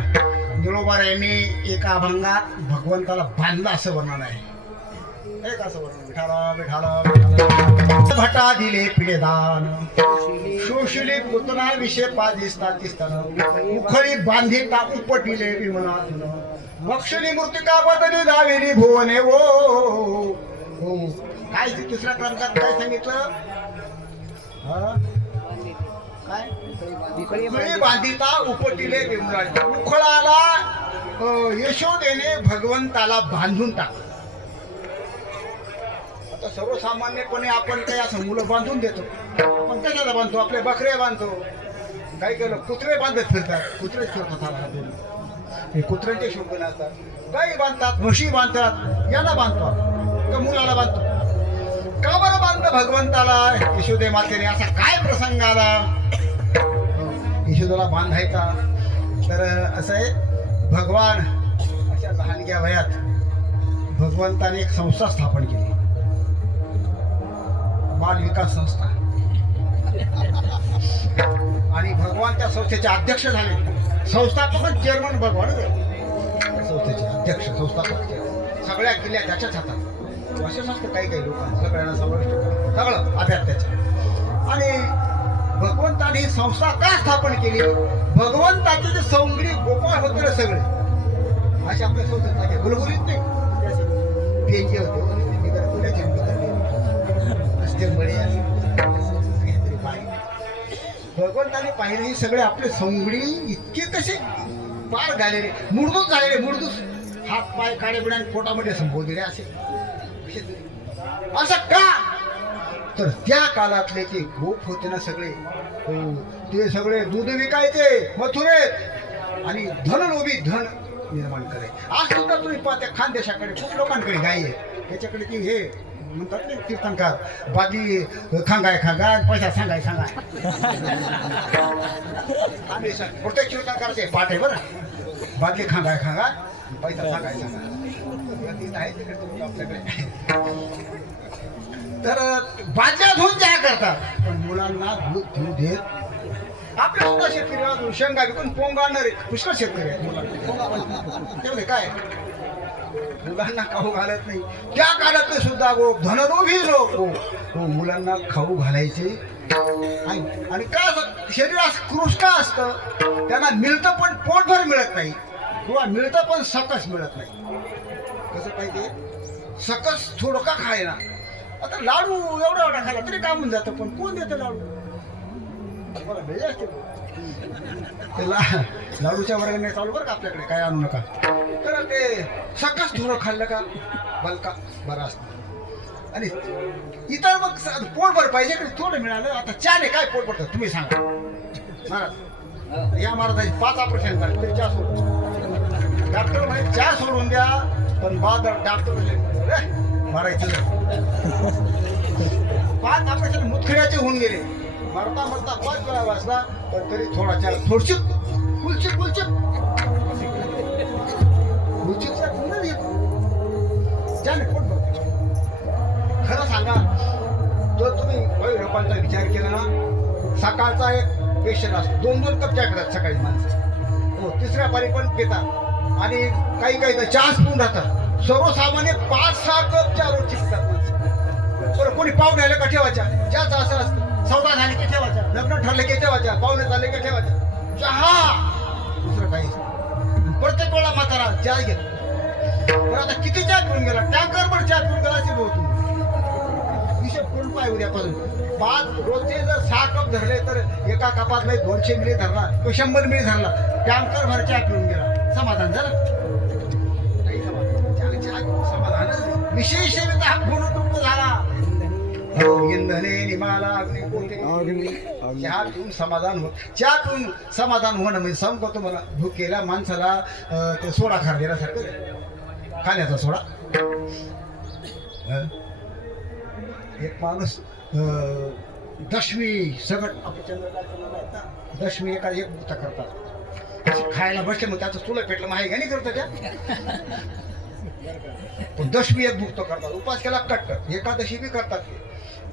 निळोबार यांनी एका अभंगात भगवंताला बांधलं असं वर्णन आहे. एक असं वर्णन, विठाला विठाला विठाला भटा दिले पिढेदान, शोषिले पुतना विषय पादिस्ता तिस्तान, उखळी बांधी टाकू पटिले विमनातून, बक्षिणी मृतिका बदली दाविली भुवने ओ. काय ते दुसऱ्या क्रमांकात काय सांगितलं? काय? उखळी बांधिता उपटिले विमनात, उखळाला यशोदेने भगवंताला बांधून टाकलं. आता सर्वसामान्यपणे आपण काही असं मुलं बांधून देतो. आपण कशाला बांधतो? आपले बकरे बांधतो. काही केलं कुत्रे बांधत फिरतात. कुत्रे फिरतात, हे कुत्र्यांचे शोभन असतात. गाई बांधतात, म्हशी बांधतात, याला बांधतो तर मुलाला बांधतो. का बरं बांधतं भगवंताला यशोदे मातेने? असा काय प्रसंग आला यशोदेला बांधायचा? तर असं आहे, भगवान अशा लहानग्या वयात भगवंताने एक संस्था स्थापन केली, बाल विकास संस्था. आणि भगवान त्या संस्थेचे अध्यक्ष झाले. संस्थापक चेअरमन भगवान, संस्थेचे अध्यक्ष संस्थापक, सगळ्या किल्ल्या त्याच्याच हातात. असेच असतं काही काही लोकांना, सगळ्यांना सगळं अभ्यास त्याच्या. आणि भगवंताने ही संस्था का स्थापन केली? भगवंताचे जे सौंगडी गोपाळ होते ना सगळे, असे आपल्या संस्थेत गुलगुलीत नाही, पेंचे होते, भगवंताने पाहिले ही सगळे आपले सौंगडी इतके कसे पार झालेले, मुडदूस झालेले, मुडदूस, हात पाय काळे बिड्याने पोटामध्ये संबोधले असे. असं का? तर त्या काळातले ते गोप होते ना सगळे, ते सगळे दूध विकायचे मथुरेत आणि धनलोभी धन निर्माण करायचे. आज सुद्धा तुम्ही पाहता खानदेशाकडे खूप लोकांकडे गाई आहे, त्याच्याकडे ती हे म्हणतात ना कीर्तनकार, बादली खांगाय खांगाय, पैसा सांगाय सांगाय. प्रत्येक कीर्तनकारचे पाठ आहे बरं, बादली खांगाय खांगाय, पैसा सांगाय सांगाय आपल्याकडे. तर बादल्या धुवून चहा करतात, पण मुलांना दूध घेऊ देत. आपल्या सुद्धा शेतकरी अजून शेंगा विकून पोंगा आणणारे पुष्कळ शेतकरी आहेत. मुलांना तेवढे काय मुलांना खाऊ घालत नाही. त्या काळातले सुद्धा गो धनलोभी लोक मुलांना खाऊ घालायचे. आणि काय शरीर कृष्ण असतं, त्यांना मिळतं पण पोटभर मिळत नाही, किंवा मिळतं पण सकस मिळत नाही. कसं पाहिजे? सकस थोडं का खायला. आता लाडू एवढा एवढा खायला तरी कामून जातं, पण कोण देतं लाडू? मला भेजे असते लाडूच्या वर्गाने चालू बरं का, आपल्याकडे काय आणू नका. तर ते सकस थोडं खाल्लं का बलका बरं असतं. आणि इतर मग पोटभर पाहिजे की थोडं मिळालं. आता चहाने काय पोट भरतं तुम्ही सांगा महाराज? या महाराजांची 5 ऑपरेशन झाले तरी चहा सोडून. डॉक्टर म्हणे चहा सोडून द्या, पण बाद डॉक्टर मारायचं 5 ऑपरेशन मुतखड्याचे होऊन गेले. मरता मरता 5 वेळा वाचला, पण तरी थोडा चहा थोडशी कुलचित कुलचित कुलचितचा पुन्हा येतो ज्याने पोट भरतो. खरं सांगा, जर तुम्ही लोकांचा विचार केला ना, सकाळचा एक पेशंट असतो, 2-2 कप चहा पितात सकाळी माणसं. हो, तिसऱ्या पारी पण पितात. आणि काही काही तर चहाच पिऊन राहतात. सर्वसामान्य 5-6 कप चहा रोजची पितात माणसं. बरं, कोणी पाहुणे आले का ठेवायच्या चहाचं असं असतं. सौदा झाली की ठेवायच्या, लग्न ठरले की ठेवायच्या, पाहुणे झाले की ठेवायच्या चहा, दुसरं काही. प्रत्येक वेळा म्हातारा चहा घेतो. पण आता किती चहा पिऊन गेला? टँकर पण चहा पिऊन गेला असे भाऊ. हिशोब करून पाय उद्यापासून 5 रोजचे जर 6 कप धरले तर एका कपात 200 मिली धरला तो 100 मिली धरला, टँकर भर चहा पिऊन गेला. समाधान झालं? काही समाधान. विशेष सेवेचा हा गुणतुंब झाला. इंधने निमाला अग्निपोते चहा पिऊन समाधान हो. चहा पिऊन समाधान होणं म्हणजे सांगतो तुम्हाला, भुकेल्या माणसाला ते सोडा खार देण्यासारखं, खाण्याचा सोडा. एक माणूस दशमी सगळं दशमी एका एक बुत्ता करतात, खायला बसले मग त्याचं चुलं पेटलं माही घाणी करतो त्या. पण दशमी एक भुक्त करतात, उपास केला कट्ट. एकादशी बी करतात,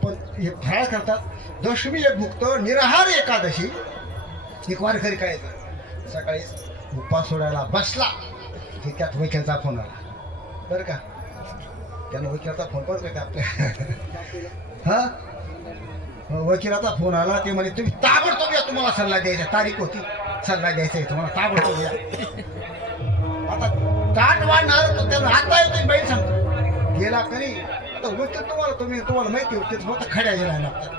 पण हे फराळ करतात. दशमी एक भुक्त, निराहार एकादशी एक वारकरी काय येतं सकाळी उपास सोडायला बसला की त्यात वकिलाचा फोन आला बरं का. त्यानं वकिलाचा फोन बरं का आपल्या हां वकिलाचा फोन आला. ते म्हणे तुम्ही ताबडतोब या, तुम्हाला सल्ला द्यायचा, तारीख होती सल्ला द्यायचा आहे तुम्हाला, ताबडतोब या. आता ताट वाढणार तर त्यानं आता येतो बाई सांगतो गेला करी. आता वकील तुम्हाला माहिती होती फक्त खड्या गेला लागतात.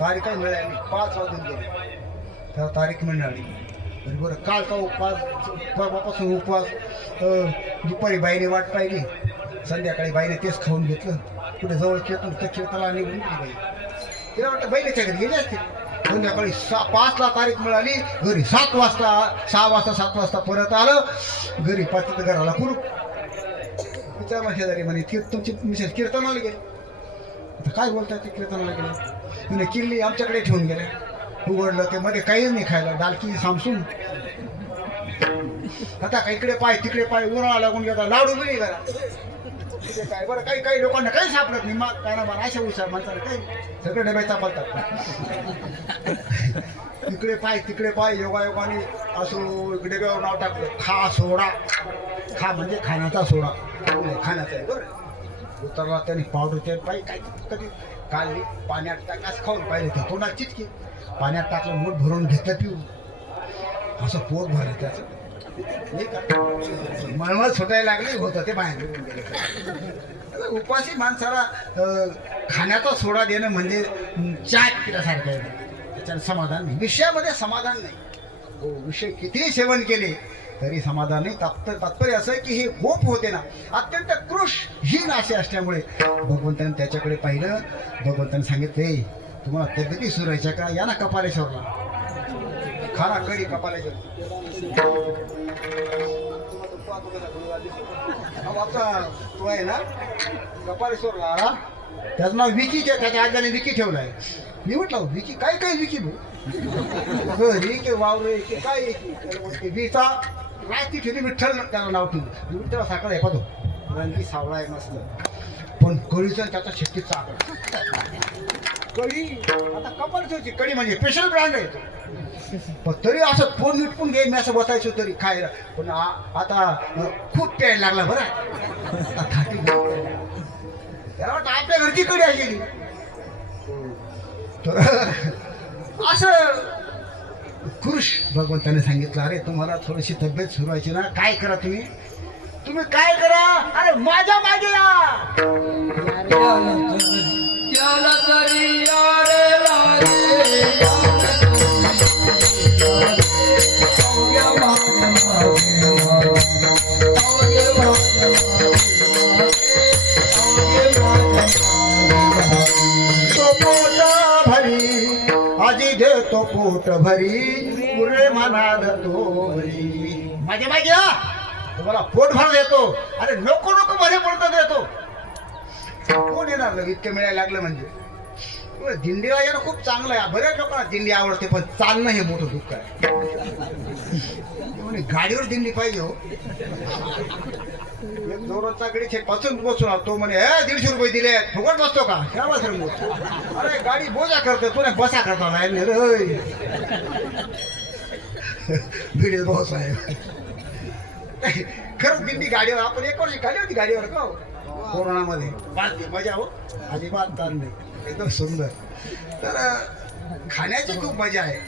तारीख काही मिळाली 5 वाजून गेले तर तारीख मिळाली. बरं कालचा उपवास परवापासून उपवास. दुपारी बाईने वाट पाहिली, संध्याकाळी बाईने तेच खाऊन घेतलं. कुठे जवळ कीर्तन त्या कीर्तनाला निघून गेली बाई. तिला वाटतं बहिणीच्या घरी गेली असते. संध्याकाळी 5ला तारीख मिळाली. घरी 7 वाजता 6 वाजता 7 वाजता परत आलं घरी. पाच घराला कुरूप. विचारला शेजारी म्हणे तुमची मिसेस कीर्तनाला गेली. आता काय बोलतात ते कीर्तनाला गेले. तिने किल्ली आमच्याकडे ठेवून गेल्या. उघडलं ते मध्ये काहीच नाही खायला, डालकी सामसून. आता का इकडे पाय तिकडे पाय उन्हाळा लागून गेला. लाडू बी नाही करा तिथे काय. बरं काही लोकांना काही सापडत नाही. मग काय ना बरं अशा हुशार माणसाला काही सगळे डब्यात चापलतात. इकडे पाय तिकडे पाय योगायोगाने असं डब्यावर नाव टाकलं खा सोडा. खा म्हणजे खाण्याचा सोडा, खाण्याचा आहे बरं. उतरला त्याने पावडर ते पाय काय कधी काढली पाण्यात टाकाच खाऊन पाहिजे ते तोंडात चिटकी. पाण्यात टाकलं मूठ भरून घेतलं पिऊन. असं पोट भरलं त्याचं नाही का. मळमळ सुटायला लागली होतं ते बाहेर घेऊन गेले. उपाशी माणसाला खाण्याचा सोडा देणं म्हणजे चाय पिल्यासारखं आहे. त्याच्यानं समाधान नाही, विषयामध्ये समाधान नाही. हो विषय कितीही सेवन केले तरी समाधान नाही. तात्पर्य असं आहे की हे गोप होते ना अत्यंत कृशहीन असे असल्यामुळे भगवंताने त्याच्याकडे पाहिलं. भगवंताने सांगितले तुम्हाला तब्येती सुरायच्या का, या ना कपालेश्वरला खाना कडी कपालेश्वर. तो आहे ना कपालेश्वरला आला. त्याचं नाव विकी, त्याच्या आज्याने विकी ठेवलं आहे. मी म्हटलं विकी काय काय विकी भाऊ घरी की वावरे की काय विचा रात्री ठेवली. विठ्ठल त्याला नाव ठेवलं. विठ्ठल साखर आहे पाहतो रंगी सावळा आहे मस्त. पण कळीचं त्याचा शेतीत साखर कळी. आता कपालेश्वरची कडी म्हणजे स्पेशल ब्रँड आहे तो. पण तरी असं फोन विटपून घेईन मी असं बसायचो तरी खायला. पण आता खूप प्यायला लागला बरं. त्याला वाटतं आपल्या घरची कडी आहे गेली. असं खुश भगवंताने सांगितलं अरे तुम्हाला थोडीशी तब्येत सुरवायची ना, काय करा तुम्ही काय करा, अरे माझ्या मागे या. त्याला तरी यारे लागे तो पोट भरी पुरे मनात तो भरी. माझ्या मागे या, तुम्हाला पोट भर देतो. अरे नको नको मध्ये पडत देतो. कोण येणार इतकं मिळायला लागलं म्हणजे. दिंडीला येणं खूप चांगलं आहे. बऱ्याच लोकांना दिंडी आवडते पण चालणं हे मोठं दुःख आहे. म्हणे गाडीवर दिंडी पाहिजे हो. एक जोराचा गडी पासून बसून तो म्हणे 150 रुपये दिले फुकट बसतो का. अरे गाडी बोजा करते तुला बसा करता भिडे भाऊ साहेब. खरंच दिंडी गाडीवर. आपण एक वर्षी गाडी होती गाडीवर का कोरोनामध्ये. मजा हो अजिबात ताण नाही, एकदम सुंदर. तर खाण्याची खूप मजा आहे.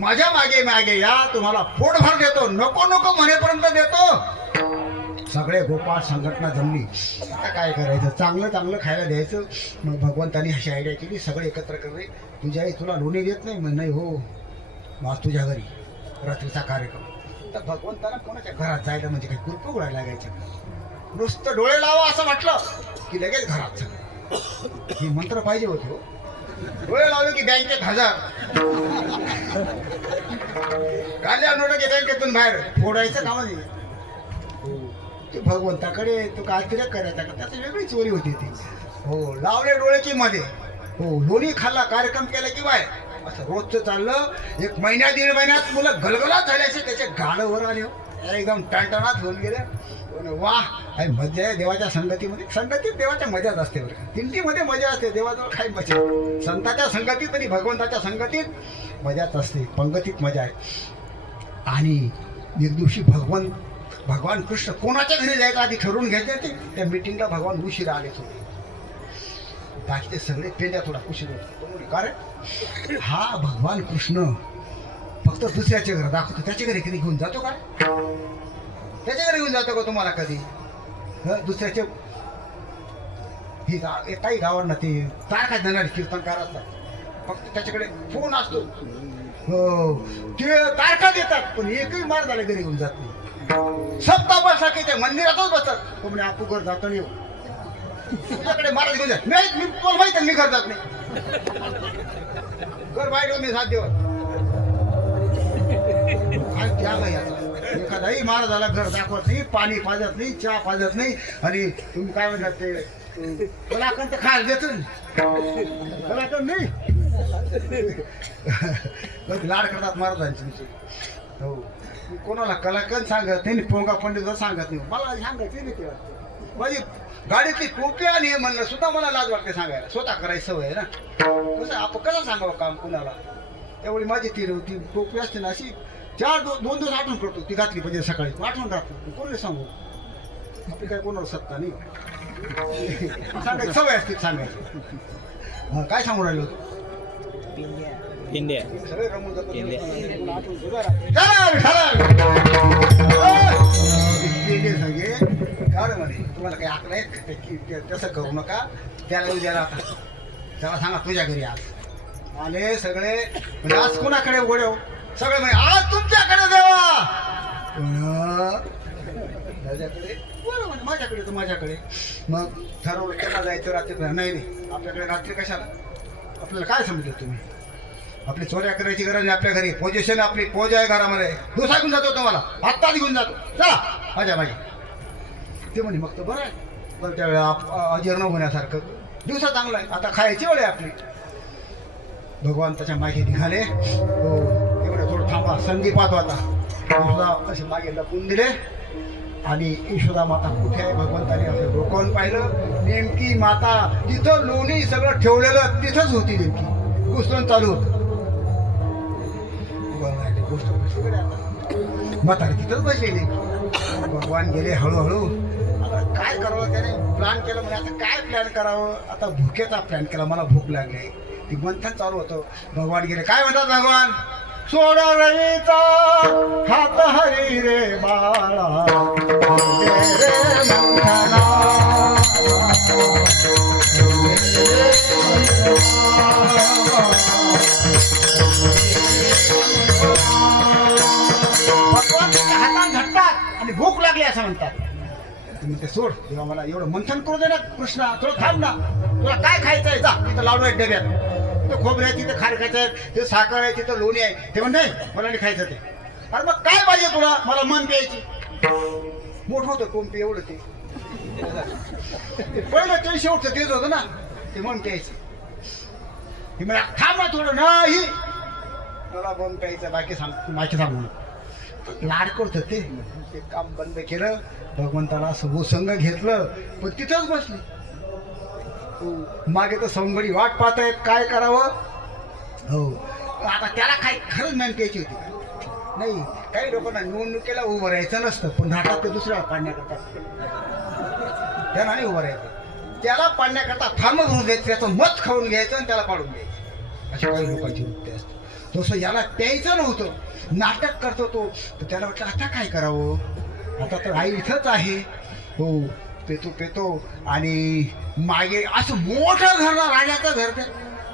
माझ्या मागे मागे या, तुम्हाला पोटभर देतो, नको नको म्हणेपर्यंत देतो. सगळे गोपाळ संघटना जमली. आता काय करायचं, चांगलं चांगलं खायला द्यायचं. मग भगवंतानी अशी आयडिया केली सगळे एकत्र करणे. तुझ्या आई तुला लोणी देत नाही म्हण. नाही हो आज तुझ्या घरी रात्रीचा कार्यक्रम. तर भगवंताला कोणाच्या घरात जायला म्हणजे काही कुरपं उघडायला लागायचं. नुसतं डोळे लावा असं म्हटलं की लगेच घरात सगळं. ही मंत्र पाहिजे होते हो. डोळे लावले की बँकेत 1000 काढल्या नोटा की बँकेतून बाहेर फोडायचं कामा नाही. ते भगवंताकडे तो काय तिला करायचा का, त्याची वेगळी चोरी होती ती. हो लावले डोळे की मध्ये. हो लोणी खाल्ला कार्यक्रम केला की बाय असं रोजचं चाललं. 1 महिन्या 1.5 महिन्यात मुलं गलगलात झाल्याचे त्याचे गाडं वर आले हो. एकदम टणटणात होऊन गेले. वा काय मजा आहे देवाच्या संगतीमध्ये. संगतीत देवाच्या मजाच असते बरं का. दिंडीमध्ये मजा असते, देवाजवळ काही मजा. संतांच्या संगतीत आणि भगवंताच्या संगतीत मजाच असते, पंगतीत मजा आहे. आणि एक दिवशी भगवान कृष्ण कोणाच्या घरी जायचं आधी ठरवून घ्यायचे ते. त्या मिटिंगला भगवान उशिरा आले थोडे. बाकीचे सगळे पेंड्या थोडा उशीर होता. कारण हा भगवान कृष्ण फक्त दुसऱ्याच्या घरी दाखवतो, त्याच्या घरी कधी घेऊन जातो का? त्याच्या घरी घेऊन जातो का तुम्हाला कधी? दुसऱ्याचे ही काही गावांना ते तारखा देणारे कीर्तनकार असतात, फक्त त्याच्याकडे फोन असतो. हो ते तारखा देतात, पण एकही मार झाला घरी घेऊन जात नाही. सप्ताह बसा की ते मंदिरातच बसतात. तो म्हणे आपू घर जातो नाही, तुझ्याकडे महाराज घेऊन जात नाही. मी तुम्हाला माहिती आहे मी घर जात नाही. घर बाहेर मी 7 दिवस. काय त्याग आहे याचा. एखादाही महाराजाला घर दाखवत नाही, पाणी पाजत नाही, चहा पाजत नाही. आणि तुम्ही काय म्हणतात ते कलाकंद तर खायला देत नाही. कलाकंद नाही लाड करतात महाराजांची. हो कोणाला कलाकंद सांगत नाही, पोंगा पंडित सांगत नाही. मला सांगायचं नाही तेव्हा. माझी गाडीतली टोपी आणि हे म्हणलं सुद्धा मला लाज वाटते सांगायला. स्वतः करायची सवय आहे ना. कसं आपण कसं सांगावं काम कुणाला. एवढी माझी ती टोपी असते ना अशी 2 दिवस आठवण करतो. ती घातली पाहिजे सकाळी आठवण राहतो. कोणी सांगू आपली काय कोणाला सत्ता नाही. सांगायची सवय असते सांगायची. काय सांगू राहिलो इंडिया सगळे रमून जातो. म्हणे तुम्हाला काही आकलं आहे तसं करू नका. त्याला उद्या राहता त्याला सांगा तुझ्या घरी आज आले सगळे. म्हणजे आज कोणाकडे गोडे हो सगळे म्हणजे आज तुमच्याकडे देवा त्याच्याकडे बरं म्हणजे माझ्याकडे तर माझ्याकडे. मग ठरवलं त्याला जायचं रात्री. नाही नाही आपल्याकडे रात्री कशाला. आपल्याला काय समजलं तुम्ही. आपली चोऱ्या करायची गरज नाही. आपल्या घरी पोझिशन आपली पोज आहे घरामध्ये. दुसरा घेऊन जातो तुम्हाला आत्ताच घेऊन जातो. चला माझ्या ते म्हणे मग तर बरं आहे. बरं त्यावेळेला अजीर्ण होण्यासारखं दिवसा चांगला आहे. आता खायची वेळ आहे आपली. भगवान त्याच्या मागे निघाले. हो एवढं थोडं थांबा. संदीपात होता यशोदा असे मागे लपून दिले. आणि यशोदा माता कुठे आहे भगवंताने असं डोकावून पाहिलं. नेमकी माता तिथं लोणी सगळं ठेवलेलं तिथंच होती. नेमकी घुसळण चालू होतं. गोष्ट म्हातारी तिथंच बसलेली. भगवान गेले हळूहळू. आता काय करावं त्याने प्लॅन केलं. म्हणजे आता काय प्लॅन करावं. आता भुकेचा प्लॅन केला. मला भूक लागली. ती मंथन चालू होतं. भगवान गेले. काय म्हणतात भगवान. सोड रवीचा हात हरी रे बाळा रे मंथना. भगवान त्याच्या हातात झटतात आणि भूक लागली असं म्हणतात. तुम्ही ते सोड तेव्हा मला एवढं मंथन करू दे ना कृष्णा. थोडं थांब ना. तुला काय खायचंय जा तिथं लावून आहे डब्यात. तिथं खोबरं आहे, तिथं खारकायचं आहे, तिथं साखर आहे, तिथं लोणी आहे. ते म्हणते मला नाही खायचं ते. अरे मग काय पाहिजे तुला. मला मन प्यायची. मोठं होतं टोंपी एवढं ते पहिलं ते शेवटचं तेच होतं ना. ते मन प्यायचं. हे मला थांब ना थोडं. नाही मला मन प्यायचं बाकी सांगू लाड करत ते काम बंद केलं. भगवंताला संग घेतलं. पण तिथंच बसली. मागे तर सवंगडी वाट पाहत आहेत काय करावं. हो आता त्याला काय खरंच मन प्यायची होती. नाही काही लोकांना निवडणुकीला उभं राहायचं नसतं, पण घाटात ते दुसऱ्याला पाडण्याकरता त्यांना नाही उभं राहायचं. त्याला पाडण्याकरता थांबच होऊ द्यायचं. त्याचं मत खाऊन घ्यायचं आणि त्याला पाडून द्यायचं. अशी काही लोकांची वृत्ती असते. तसं याला प्यायचं नव्हतं. नाटक करतो तो. तर त्याला वाटलं आता काय करावं. आता तर आई इथंच आहे. हो पेतो आणि मागे असं मोठं घर ना राजाचं घर. ते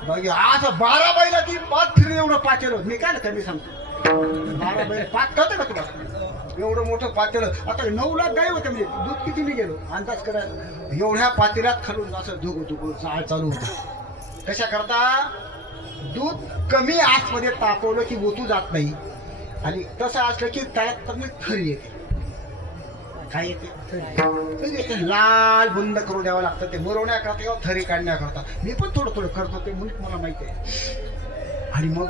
बाकी असं 12 बैला ती 5 फिरून एवढं पाचेल होत. मी काय ना कमी सांगतो 12 बैल 5 कळतं का तुम्हाला. एवढं मोठं पातेलं. आता 9 लाख गाय होते. म्हणजे दूध किती मी गेलो अंदाज करा. एवढ्या पातेल्यात खालून असं धुगू चाळ चालू होतं. कशा करता दूध कमी आतमध्ये तापवलं की ओतू जात नाही. आणि तसं असलं की त्यात तर थरी येते. काय येते लाल बंद करून द्यावं लागतं. ते मुरवण्याकरता किंवा थरी काढण्याकरता. मी पण थोडं करतो ते म्हणून मला माहिती आहे. आणि मग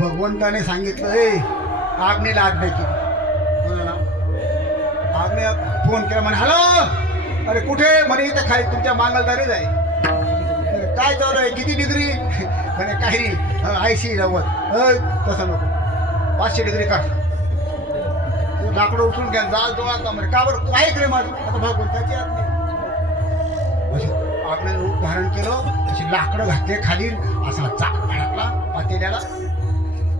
भगवंताने सांगितलं आग्नेला आज्ञा केली. फोन केला म्हणे हॅलो अरे कुठे म्हणे इथं खाली तुमच्या मांगलदारीच आहे काय चालू आहे किती डिग्री म्हणे काही 80-90 तसं नको 500 डिग्री काढ तू लाकडं उचलून घ्या जाल तो आता म्हणे का बरं तू ऐक रे माझं आता भाऊ त्याची आत नाही आपल्याला रूप धारण केलं अशी लाकडं घातले खाली असा चाक भडकला पातेल्याला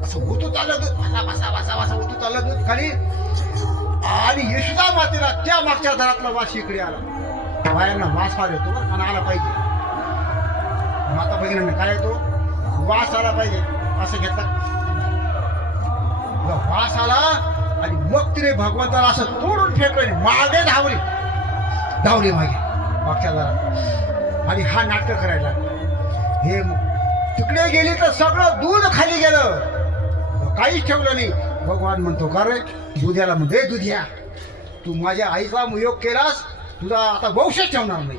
असं उतू चाललं दूध बसा बसा बसा बसा उतू चाललं दूध खाली आणि यशोदा मातेला त्या मागच्या घरातला वास इकडे आला बाहेरनं वास फार येतो बरं आणि आला पाहिजे माता भगिनीने काय येतो वास आला पाहिजे असं घेतला वास आला आणि मग तिने भगवंताला असं तोडून फेकले मागे धावली मागे मागच्या दारात आणि हा नाटक करायला हे तिकडे गेली तर सगळं दूध खाली गेलं काहीच ठेवलं नाही भगवान म्हणतो का रे दुध्याला म्हणते दुधिया तू माझ्या आईचा योग केलास तुझा आता वंशच ठेवणार नाही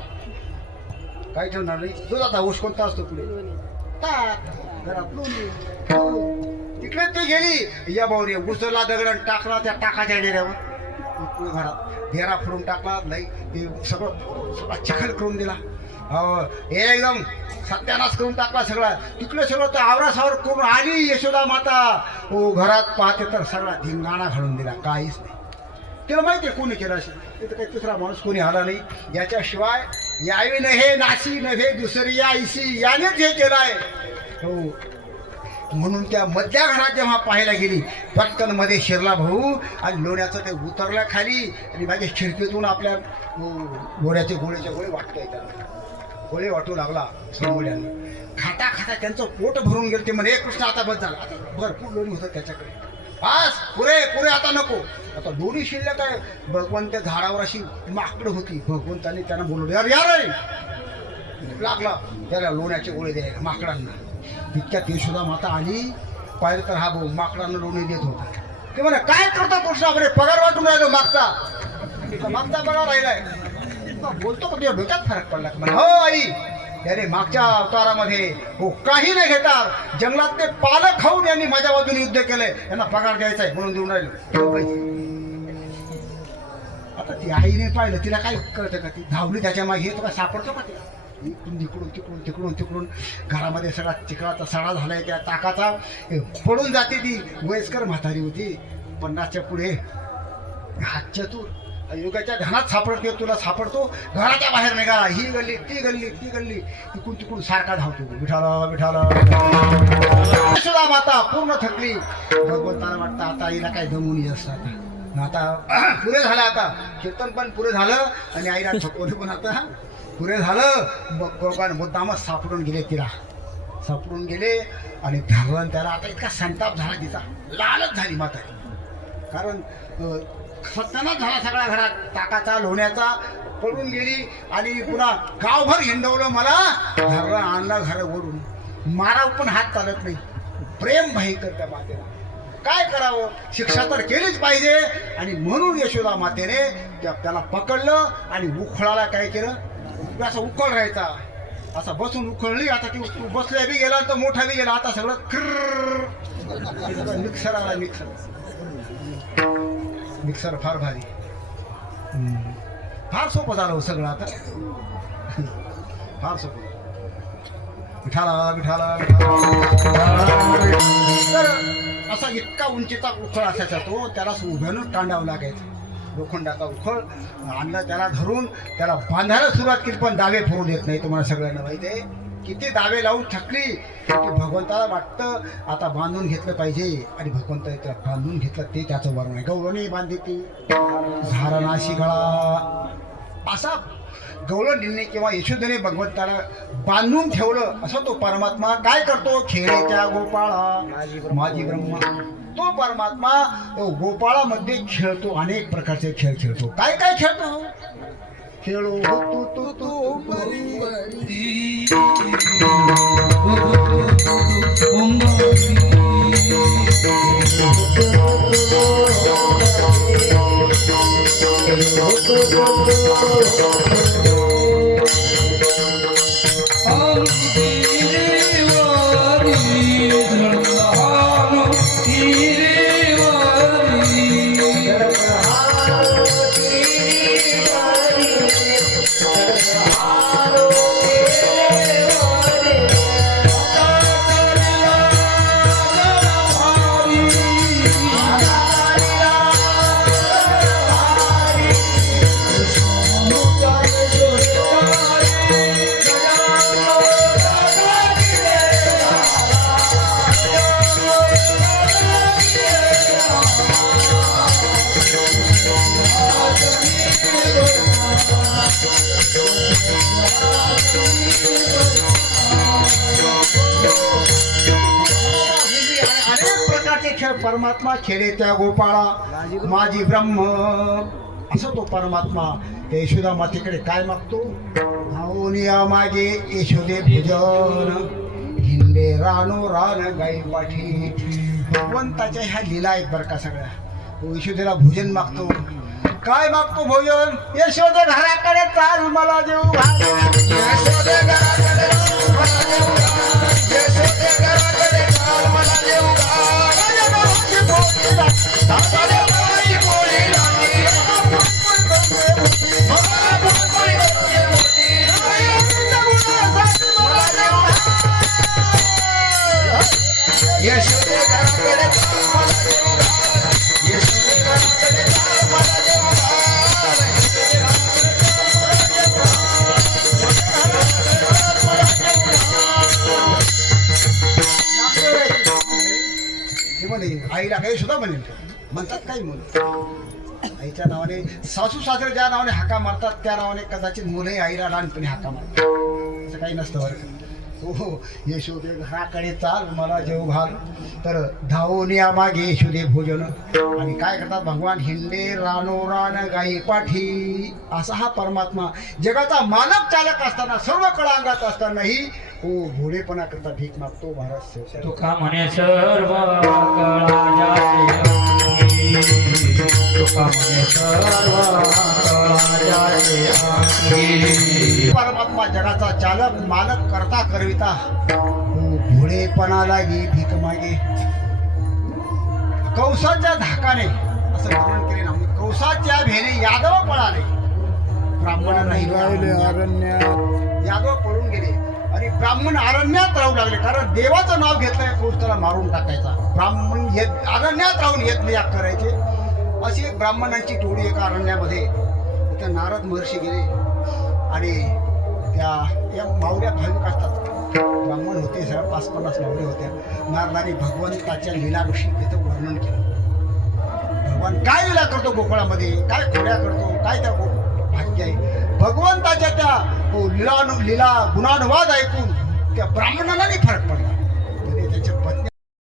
काय ठेवणार नाही तुझा आता वंश कोणता असतो पुढे घरात तिकडे ती गेली या भाऊने उचलला दगड टाकला त्या टाकाच्या डेऱ्यावर घरात डेरा फोडून टाकला नाही ते सगळं चिखल करून दिला एकदम सत्यानाश करून टाकला सगळा तिकडे सगळं तर आवरासावर करून आली यशोदा माता हो घरात पाहते तर सगळा धिंगाणा घालून दिला काहीच नाही तिला माहिती आहे कोणी केलं असेल तिथं काही दुसरा माणूस कोणी आला नाही याच्याशिवाय यावी नव्हे नाशी नव्हे दुसरी यायसी यानेच हे केलं आहे हो म्हणून त्या मधल्या घरात जेव्हा पाहायला गेली पटकन मध्ये शिरला भाऊ आणि लोण्याचं ते उतरलं खाली आणि माझ्या खिडकीतून आपल्या गोळ्याचे गोळे वाटतंय त्याला गोळे वाटू लागला समोल्याने खाता खाता त्यांचं पोट भरून गेलं ते म्हणे कृष्ण आता बस झाला आता भरपूर लोणी होतं त्याच्याकडे बस पुरे आता नको आता लोणी शिल्लक आहे भगवान त्या झाडावर अशी माकडं होती भगवंताने त्यांना बोलवलं यार यार लागला त्याला लोण्याचे गोळे द्यायला माकडांना तितक्यात यशोदा माता आली पाहिलं तर हा भाऊ माकडांना लोणी देत होता ते म्हणे काय करतो कृष्णा म्हणे पगार वाटून राहिलो मागचा पगार राहिलाय बोलतो का तुझ्या डोक्यात फरक पडला म्हणे हो आई त्याने मागच्या अवतारामध्ये हो काही नाही घेतात जंगलात ते पालक खाऊन यांनी माझ्या बाजूने युद्ध केलंय त्यांना पगार द्यायचा आहे म्हणून देऊन राहिलो आता ती आईने पाहिलं तिला काय कळतं का ती धावली त्याच्या मागे हे तुला सापडतो का तिला तिकडून घरामध्ये सगळा चिखलाचा सडा झालाय त्या ताकाचा पडून जाते ती वयस्कर म्हातारी होती 50च्या पुढे हात चतुर युगाच्या ध्यानात सापडते तुला सापडतो घराच्या बाहेर निघाला ही गल्ली ती गल्ली तिकडून सारखा धावतो विठाला यशोदा माता पूर्ण थकली भगवंताला वाटतं आता आईला काय दमून असतात आता पुरे झालं आता कीर्तन पण पुरे झालं आणि आईला थकवलं पण आता पुरे झालं मग भगवान मुद्दामच सापडून गेले आणि भगवान त्याला आता इतका संताप झाला तिचा लालच झाली माता कारण सत्यानाच झाला सगळ्या घरात ताकाचा लोण्याचा पडून गेली आणि पुन्हा गावभर हिंडवलं मला घरला आणला घरावरून माराव पण हात चालत नाही प्रेम भयंकर त्या मातेला काय करावं शिक्षा तर केलीच पाहिजे आणि म्हणून यशोदा मातेने त्याला पकडलं आणि उखळाला काय केलं असं उखळ राहायचा असा बसून उखळली आता ती बसल्या बी गेला तर मोठा बी गेला आता सगळं खर्र मिक्सर आला मिक्सर फार भारी फार सोपं झालं सगळं आता फार सोपं विठाला तर असा इतका उंचीचा उखळ असायचा तो त्याला उभ्यानं टांडावं लागायचं लोखंडाचा उखळ आणला त्याला धरून त्याला बांधायला सुरुवात केली पण दावे फोडू देत नाही तुम्हाला सगळ्यांना माहिती आहे किती दावे लावून थकली की भगवंताला वाटतं आता बांधून घेतलं पाहिजे आणि भगवंता त्याला बांधून घेतलं ते त्याचं वर्णन आहे गवळणी बांधली ती झारणाशी गळा असा गवळणीने किंवा यशोदेने भगवंताला बांधून ठेवलं असं तो परमात्मा काय करतो खेळाच्या गोपाळा माझी ब्रह्मा तो परमात्मा गोपाळामध्ये खेळतो अनेक प्रकारचे खेळ खेळतो काय काय खेळतो खेळो तू अनेक प्रकारचे खेळ परमात्मा खेळे त्या गोपाळा माझी ब्रह्म असं तो परमात्मा त्या यशोदा मातेकडे काय मागतो भाऊनिया मागे यशोदे भुजन हिंडे रानो रान गाई पाठी भगवंताच्या ह्या लीला आहेत बरं का सगळ्या तो यशोदेला भोजन मागतो काय मागतो भोजन यशोदे घराकडे चाल मला देऊ घाल यशोदे घराकडे मला देऊ घाल. यशोदे घराकडे चाल मला देऊ घाल. माझ्या भावाची पोळी लागली. माझ्या भावाची पोळी लागली. मला पोळी लागली मोठी. मला देऊ घाल. यशोदे घराकडे चाल मला देऊ घाल. यशोदे घराकडे चाल मला देऊ घाल. ते म्हणे आईला काही सुद्धा म्हणेल म्हणतात काही मुलं आईच्या नावाने सासू सासरे ज्या नावाने हाका मारतात त्या नावाने कदाचित मुलंही आईला लहानपणी हाका मारतात असं काही नसतं बरं का हो यशोदे घराकडे चाल मला जेव घाल तर धावून या मागे यशोदे भोजन आणि काय करतात भगवान हिंडे रानो रान गाई पाठी असा हा परमात्मा जगाचा मानक चालक असताना सर्व कळा अंगात असतानाही हो भोळेपणा करता भीक मागतो महाराज शेवटी. तुका म्हणे सर्व कळा जाते अंगी. तुका म्हणे सर्व कळा जाते अंगी. परमात्मा जगाचा चालक मालक करता करविता हो भोळेपणा लागी भीक मागे कौसाच्या धाकाने असं वर्णन केले ना कौसाच्या भेने यादव पळाले ब्राह्मण नाही यादव पळून गेले आणि ब्राह्मण अरण्यात राहू लागले कारण देवाचं नाव घेतलंय कौस त्याला मारून टाकायचा ब्राह्मण अरण्यात राहून यज्ञ करायचे अशी एक ब्राह्मणांची टोळी एका अरण्यामध्ये तिथे नारद महर्षी गेले आणि त्या या मावऱ्या भाविक असतात ब्राह्मण होते सर 50 मावळे होत्या नारदाने भगवंताच्या लीलाविषयी तिथं वर्णन केलं भगवान काय लीला करतो गोकुळामध्ये काय खोड्या करतो काय त्या भाग्य आहे भगवंताच्या त्या लीला गुणानुवाद ऐकून त्या ब्राह्मणाला नाही फरक पडला त्याने त्याच्या पत्नी